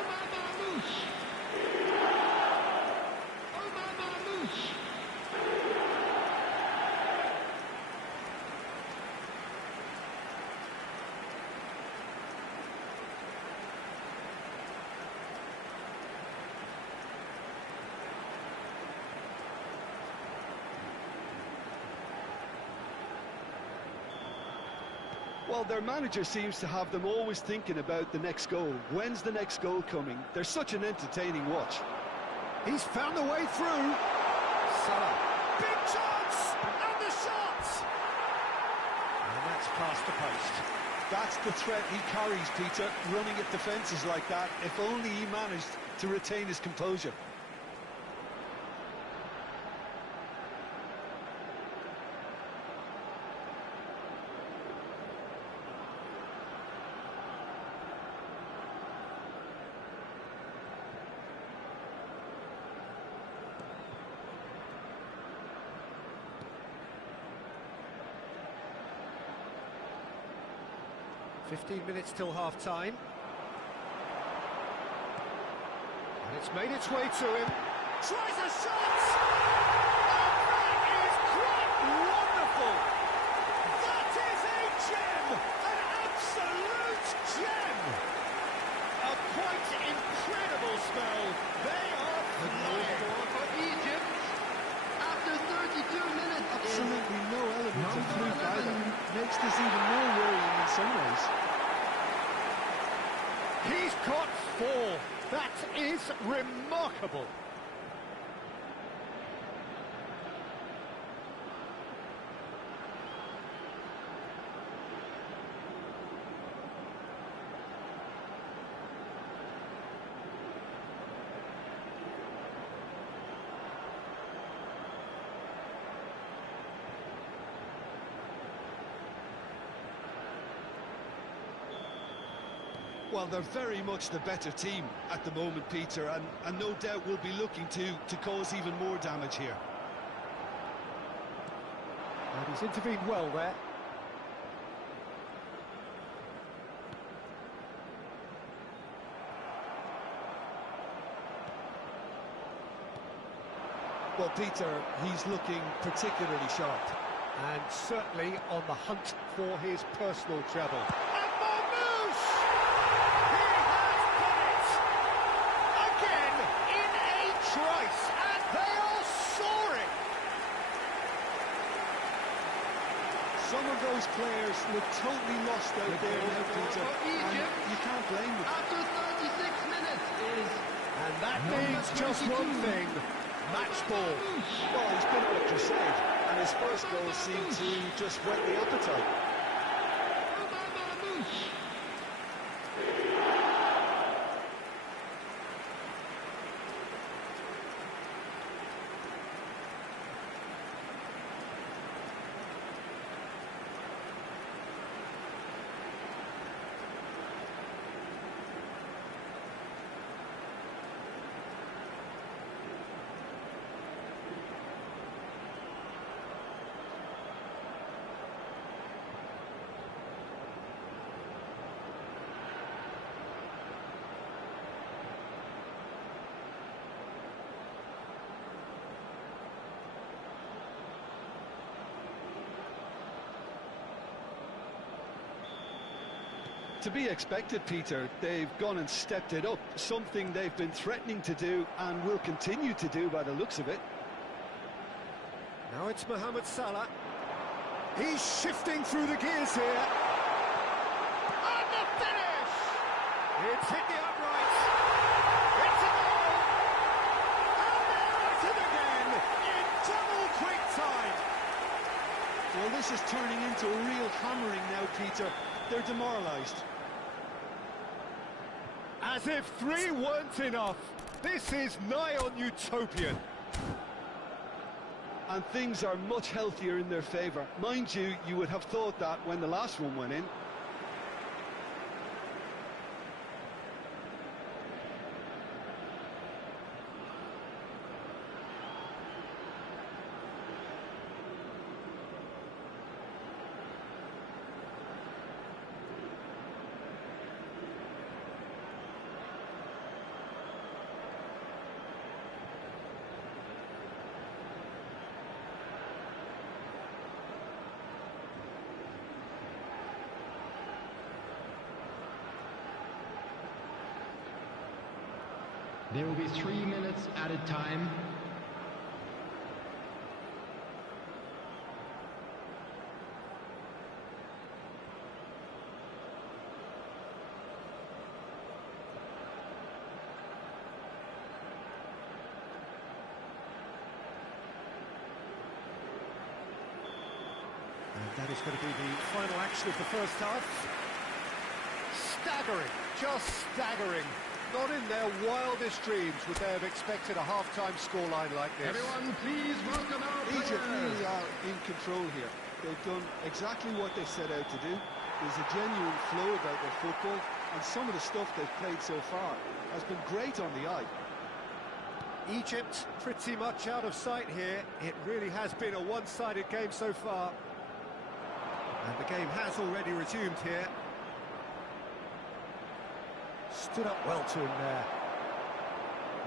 Omar Marmoush. Omar Marmoush. Well, their manager seems to have them always thinking about the next goal. When's the next goal coming? They're such an entertaining watch. He's found the way through. Salah. Big chance! And the shot! past the post. That's the threat he carries, Peter, running at defences like that, if only he managed to retain his composure. "15 minutes till half-time. And it's made its way to him. Tries a shot! And that is quite wonderful! That is a gem! An absolute gem! A quite incredible spell. They are flying. For Egypt, after 32 minutes, Absolutely no element of number fluke either. 11. Makes this even more worrying in some ways. He's caught 4. That is remarkable. Well, they're very much the better team at the moment, Peter, and no doubt will be looking to cause even more damage here. And he's intervened well there. Well, Peter, he's looking particularly sharp. And certainly on the hunt for his personal treble. And Marmouche! He has done it! Again, in a trice, and they are soaring! Some of those players look totally lost out there now, Peter, and you can't blame them. After 36 minutes is And that Number means just 22. one thing, match ball. Well, he's been on a crusade, and his first goal seemed to just whet the appetite. To be expected, Peter. They've gone and stepped it up, something they've been threatening to do and will continue to do by the looks of it. Now it's Mohamed Salah. He's shifting through the gears here. And the finish! It's hit the uprights. It's a goal! And they're at it again in double quick time. Well, this is turning into a real hammering now, Peter. They're demoralised. As if 3 weren't enough. This is nigh on utopian. And things are much healthier in their favour. Mind you, you would have thought that when the last one went in. There will be 3 minutes added time. And that is going to be the final action of the first half. Staggering, just staggering. Not in their wildest dreams would they have expected a half-time scoreline like this. Everyone, please welcome our Egypt players. really are in control here. They've done exactly what they set out to do. There's a genuine flow about their football, and some of the stuff they've played so far has been great on the eye. Egypt pretty much out of sight here. It really has been a one-sided game so far. And the game has already resumed here. Stood up well to him there.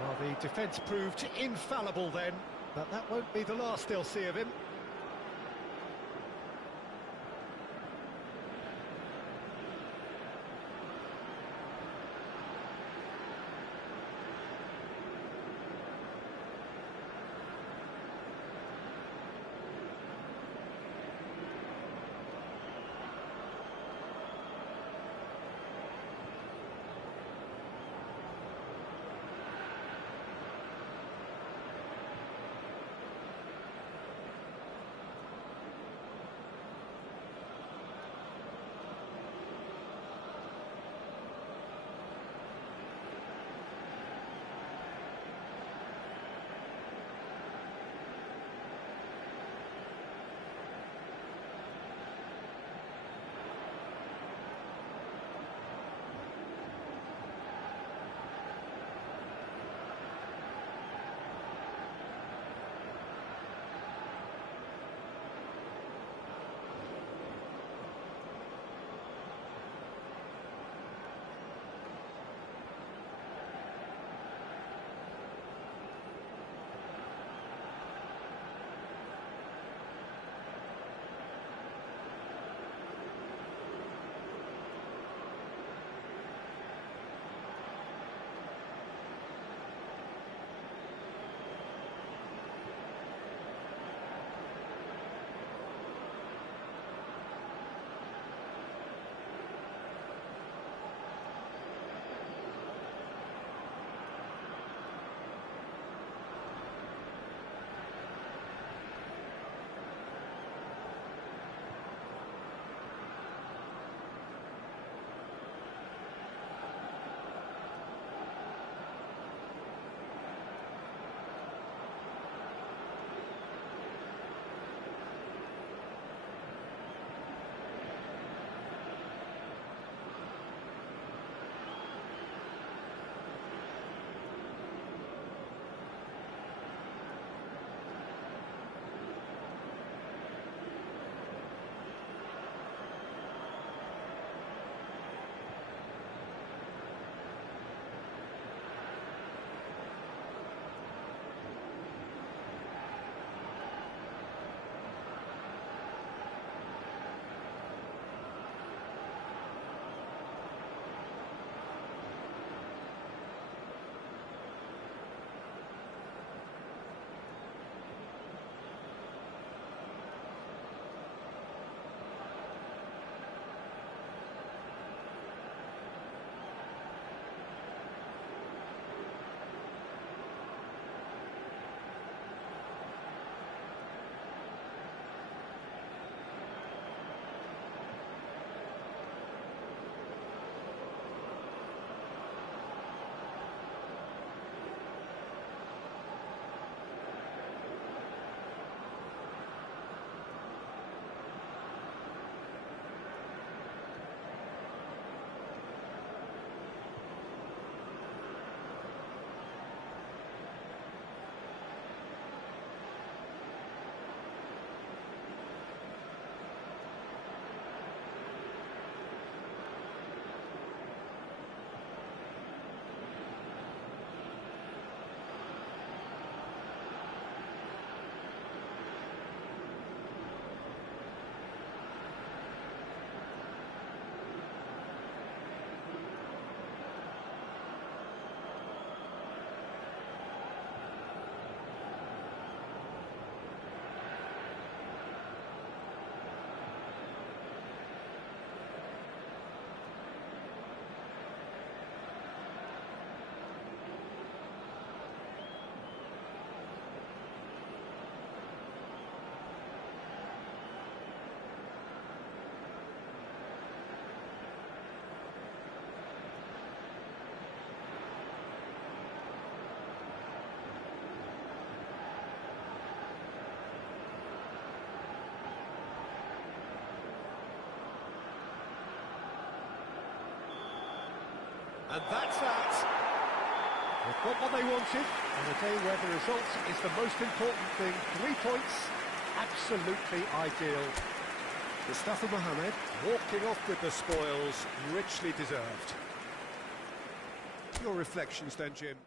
Well, the defence proved infallible then, but that won't be the last they'll see of him. And that's that. They've got what they wanted, on a day where the result is the most important thing. 3 points, absolutely ideal. Mustafa Mohamed walking off with the spoils, richly deserved. Your reflections then, Jim?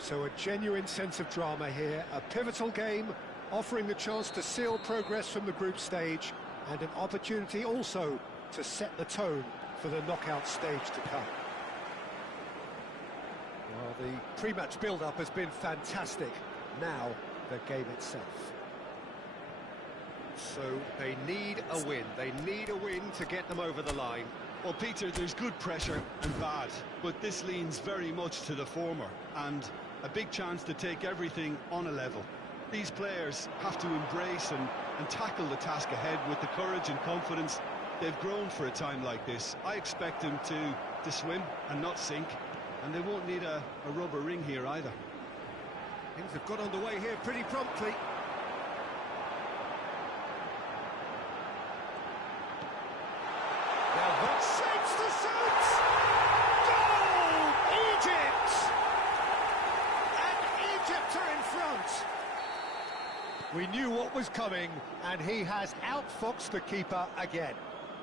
So a genuine sense of drama here, a pivotal game, offering the chance to seal progress from the group stage, and an opportunity also to set the tone for the knockout stage to come. Well, the pre-match build-up has been fantastic. Now, the game itself. So they need a win. They need a win to get them over the line. Well, Peter, there's good pressure and bad, but this leans very much to the former, and a big chance to take everything on a level. These players have to embrace and tackle the task ahead with the courage and confidence they've grown for a time like this. I expect them to swim and not sink, and they won't need a rubber ring here either. Things have got underway here pretty promptly. Now that shapes the suits! Goal! Egypt! And Egypt are in front. We knew what was coming, and he has outfoxed the keeper again.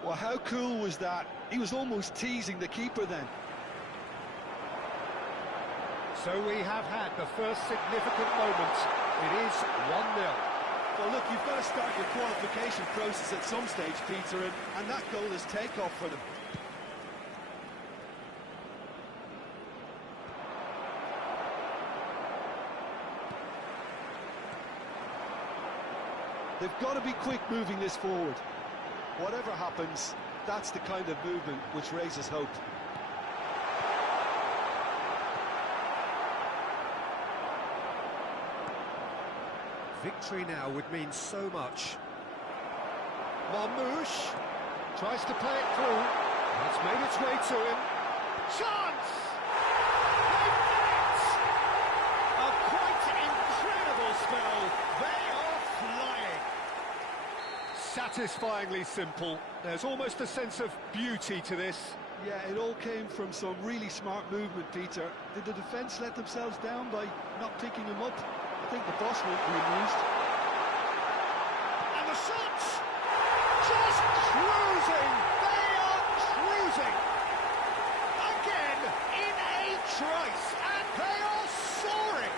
Well, how cool was that? He was almost teasing the keeper then. So we have had the first significant moment. It is 1-0. Well, look, you've got to start your qualification process at some stage, Peter, and that goal is take-off for them. They've got to be quick moving this forward. Whatever happens, that's the kind of movement which raises hope. Victory now would mean so much. Marmouche tries to play it through. It's made its way to him. Chance! They've done it! A quite incredible spell. They are flying. Satisfyingly simple. There's almost a sense of beauty to this. Yeah, it all came from some really smart movement, Peter. Did the defence let themselves down by not picking him up? I think the boss won't be amused. And the shots! Just cruising! They are cruising! Again, in a trice, and they are soaring!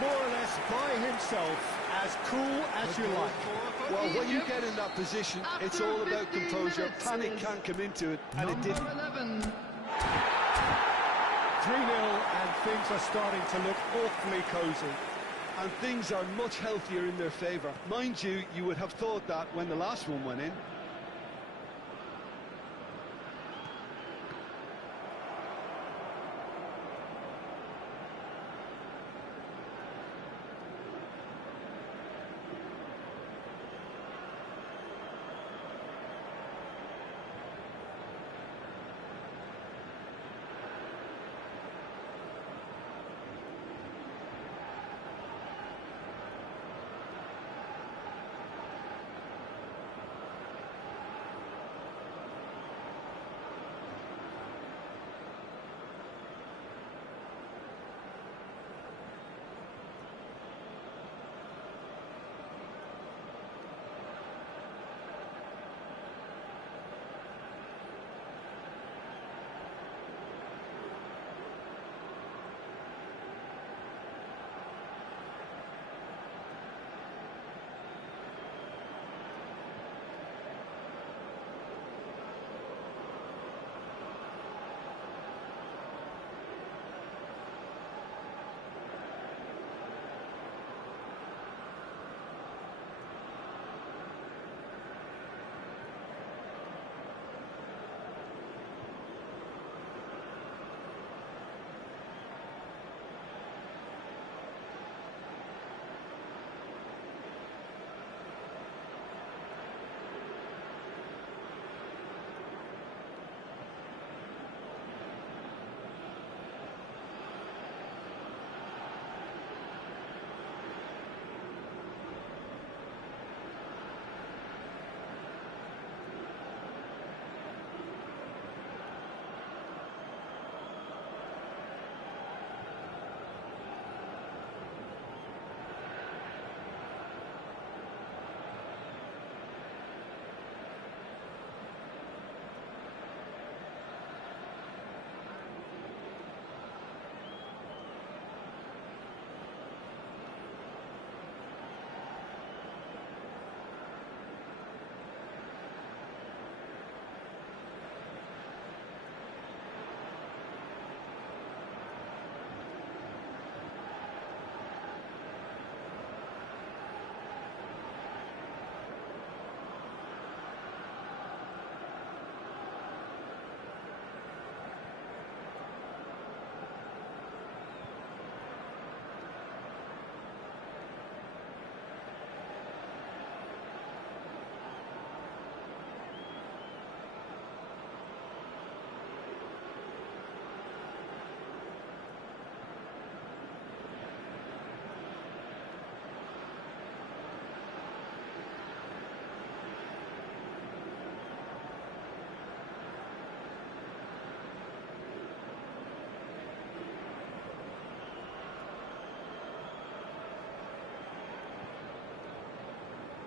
More or less by himself, as cool as you like. Well, when you get in that position, it's all about composure. Panic can't come into it, and it didn't. 3-0, and things are starting to look awfully cosy. And things are much healthier in their favour. Mind you, you would have thought that when the last one went in.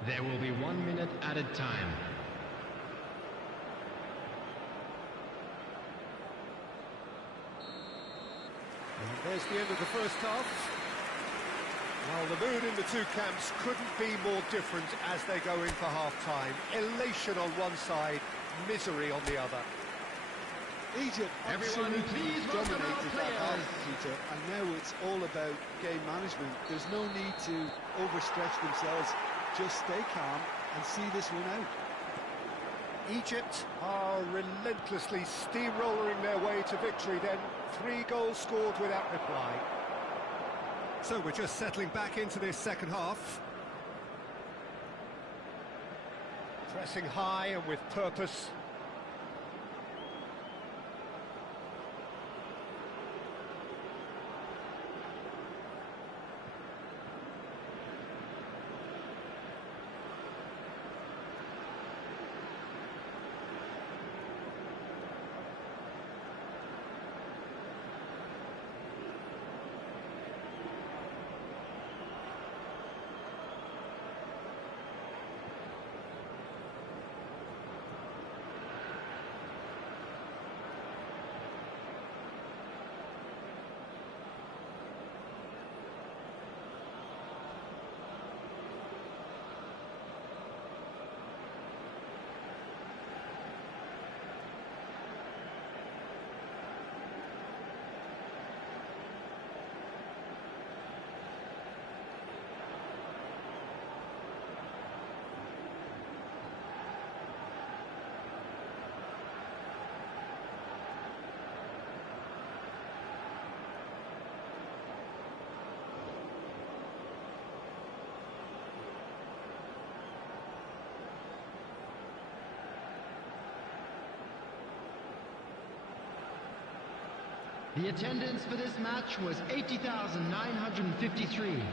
There will be 1 minute added time. And there's the end of the first half. Well, the mood in the two camps couldn't be more different as they go in for half-time. Elation on one side, misery on the other. Egypt absolutely dominated that half, Peter, and now it's all about game management. There's no need to overstretch themselves. Just stay calm and see this one out. Egypt are relentlessly steamrolling their way to victory then. 3 goals scored without reply. So we're just settling back into this second half. Pressing high and with purpose. The attendance for this match was 80,953.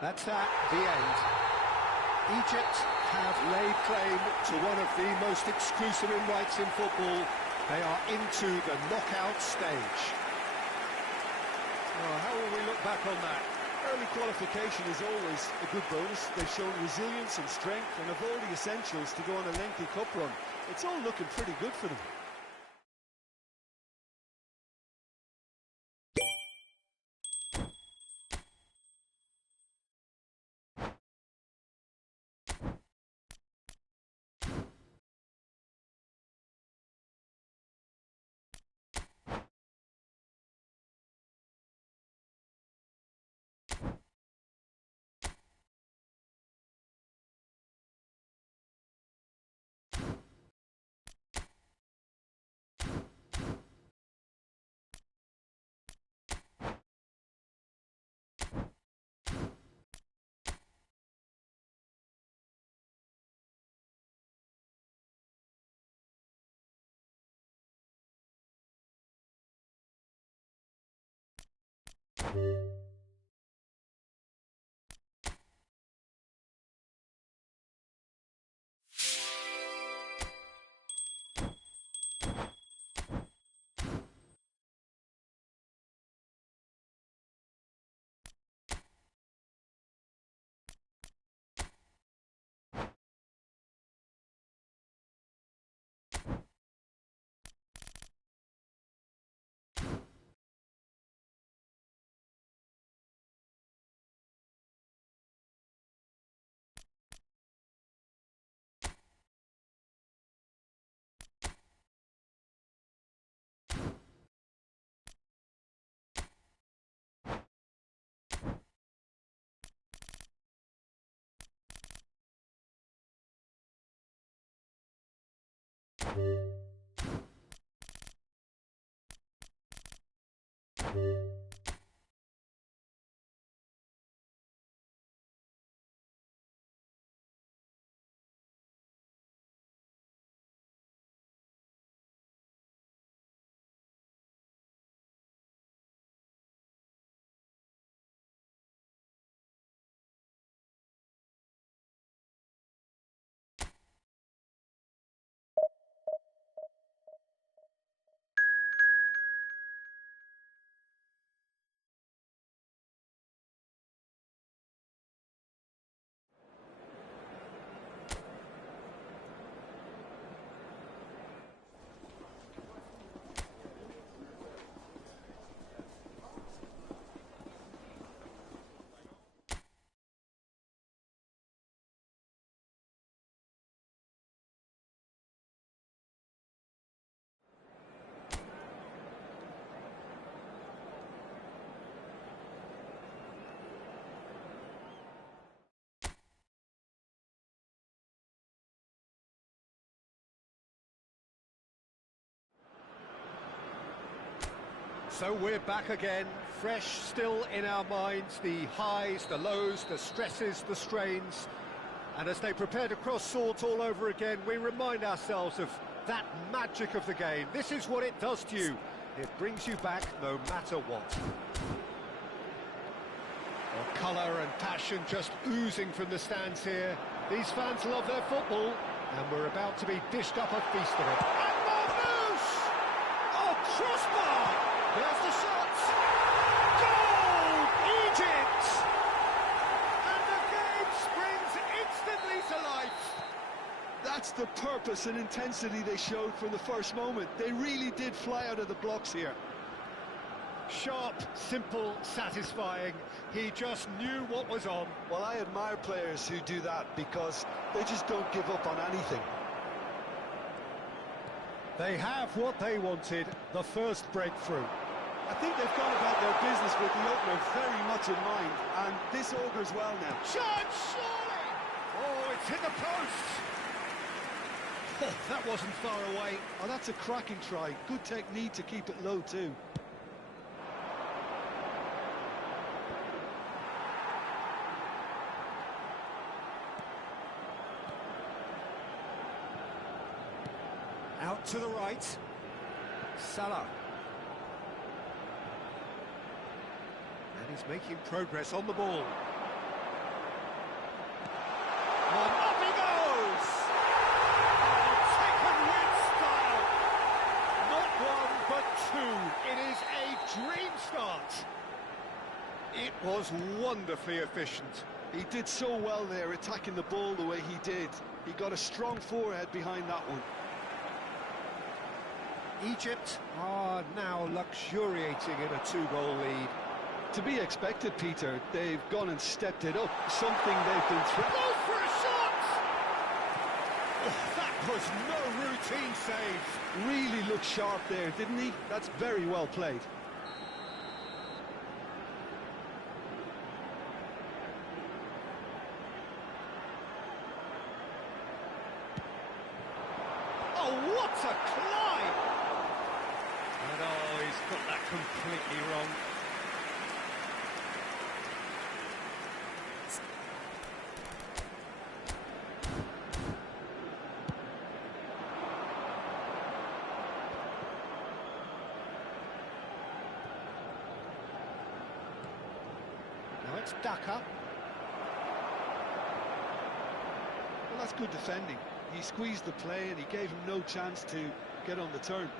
That's at the end. Egypt have laid claim to one of the most exclusive rights in football. They are into the knockout stage. Oh, how will we look back on that? Early qualification is always a good bonus. They've shown resilience and strength and have all the essentials to go on a lengthy cup run. It's all looking pretty good for them. So we're back again, fresh still in our minds, the highs, the lows, the stresses, the strains. And as they prepare to cross swords all over again, we remind ourselves of that magic of the game. This is what it does to you. It brings you back no matter what. Well, colour and passion just oozing from the stands here. These fans love their football, and we're about to be dished up a feast of it. And Marnous! Oh, crossbar! There's the shots! Goal! Egypt! And the game springs instantly to life. That's the purpose and intensity they showed from the first moment. They really did fly out of the blocks here. Sharp, simple, satisfying. He just knew what was on. Well, I admire players who do that because they just don't give up on anything. They have what they wanted, the first breakthrough. I think they've gone about their business with the opener very much in mind, and this augurs well now. Shot, surely! Oh, it's hit the post! Oh, that wasn't far away. Oh, that's a cracking try. Good technique to keep it low, too. Out to the right. Salah. And he's making progress on the ball. Up he goes! Oh, taken with style! Not one, but two. It is a dream start. It was wonderfully efficient. He did so well there, attacking the ball the way he did. He got a strong forehead behind that one. Egypt are now luxuriating in a two-goal lead. To be expected, Peter. They've gone and stepped it up, something they've been threatening. Goes for a shot! Oh, that was no routine save. Really looked sharp there, didn't he? That's very well played. Oh, what a climb! And oh, he's got that completely wrong. Now it's Daka. Well, that's good defending. He squeezed the play and he gave him no chance to get on the turn.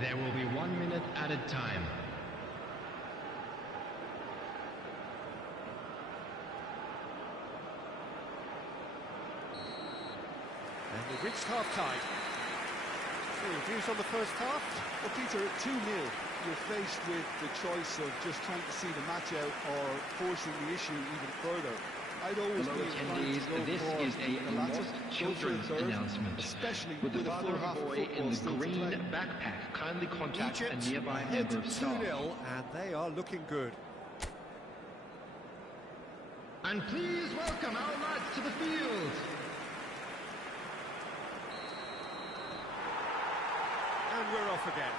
There will be 1 minute added time. And we've reached half-time. So your views on the first half? Well, Peter, at 2-0, you're faced with the choice of just trying to see the match out or forcing the issue even further. I'd always Hello be inclined attendees, to go this for is a the latter, lost go for a children's third, announcement. especially With the with a father full of half a of boy football in the still to green play. backpack, kindly contact Egypt a nearby ahead member of 2-0, staff. and they are looking good. And please welcome our lads to the field. And we're off again.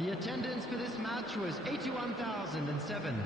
The attendance for this match was 81,007.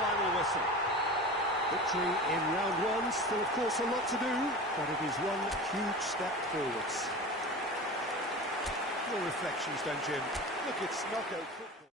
final whistle. Victory in round one, still of course a lot to do, but it is one huge step forwards. Your reflections then, Jim? Look, it's knockout football.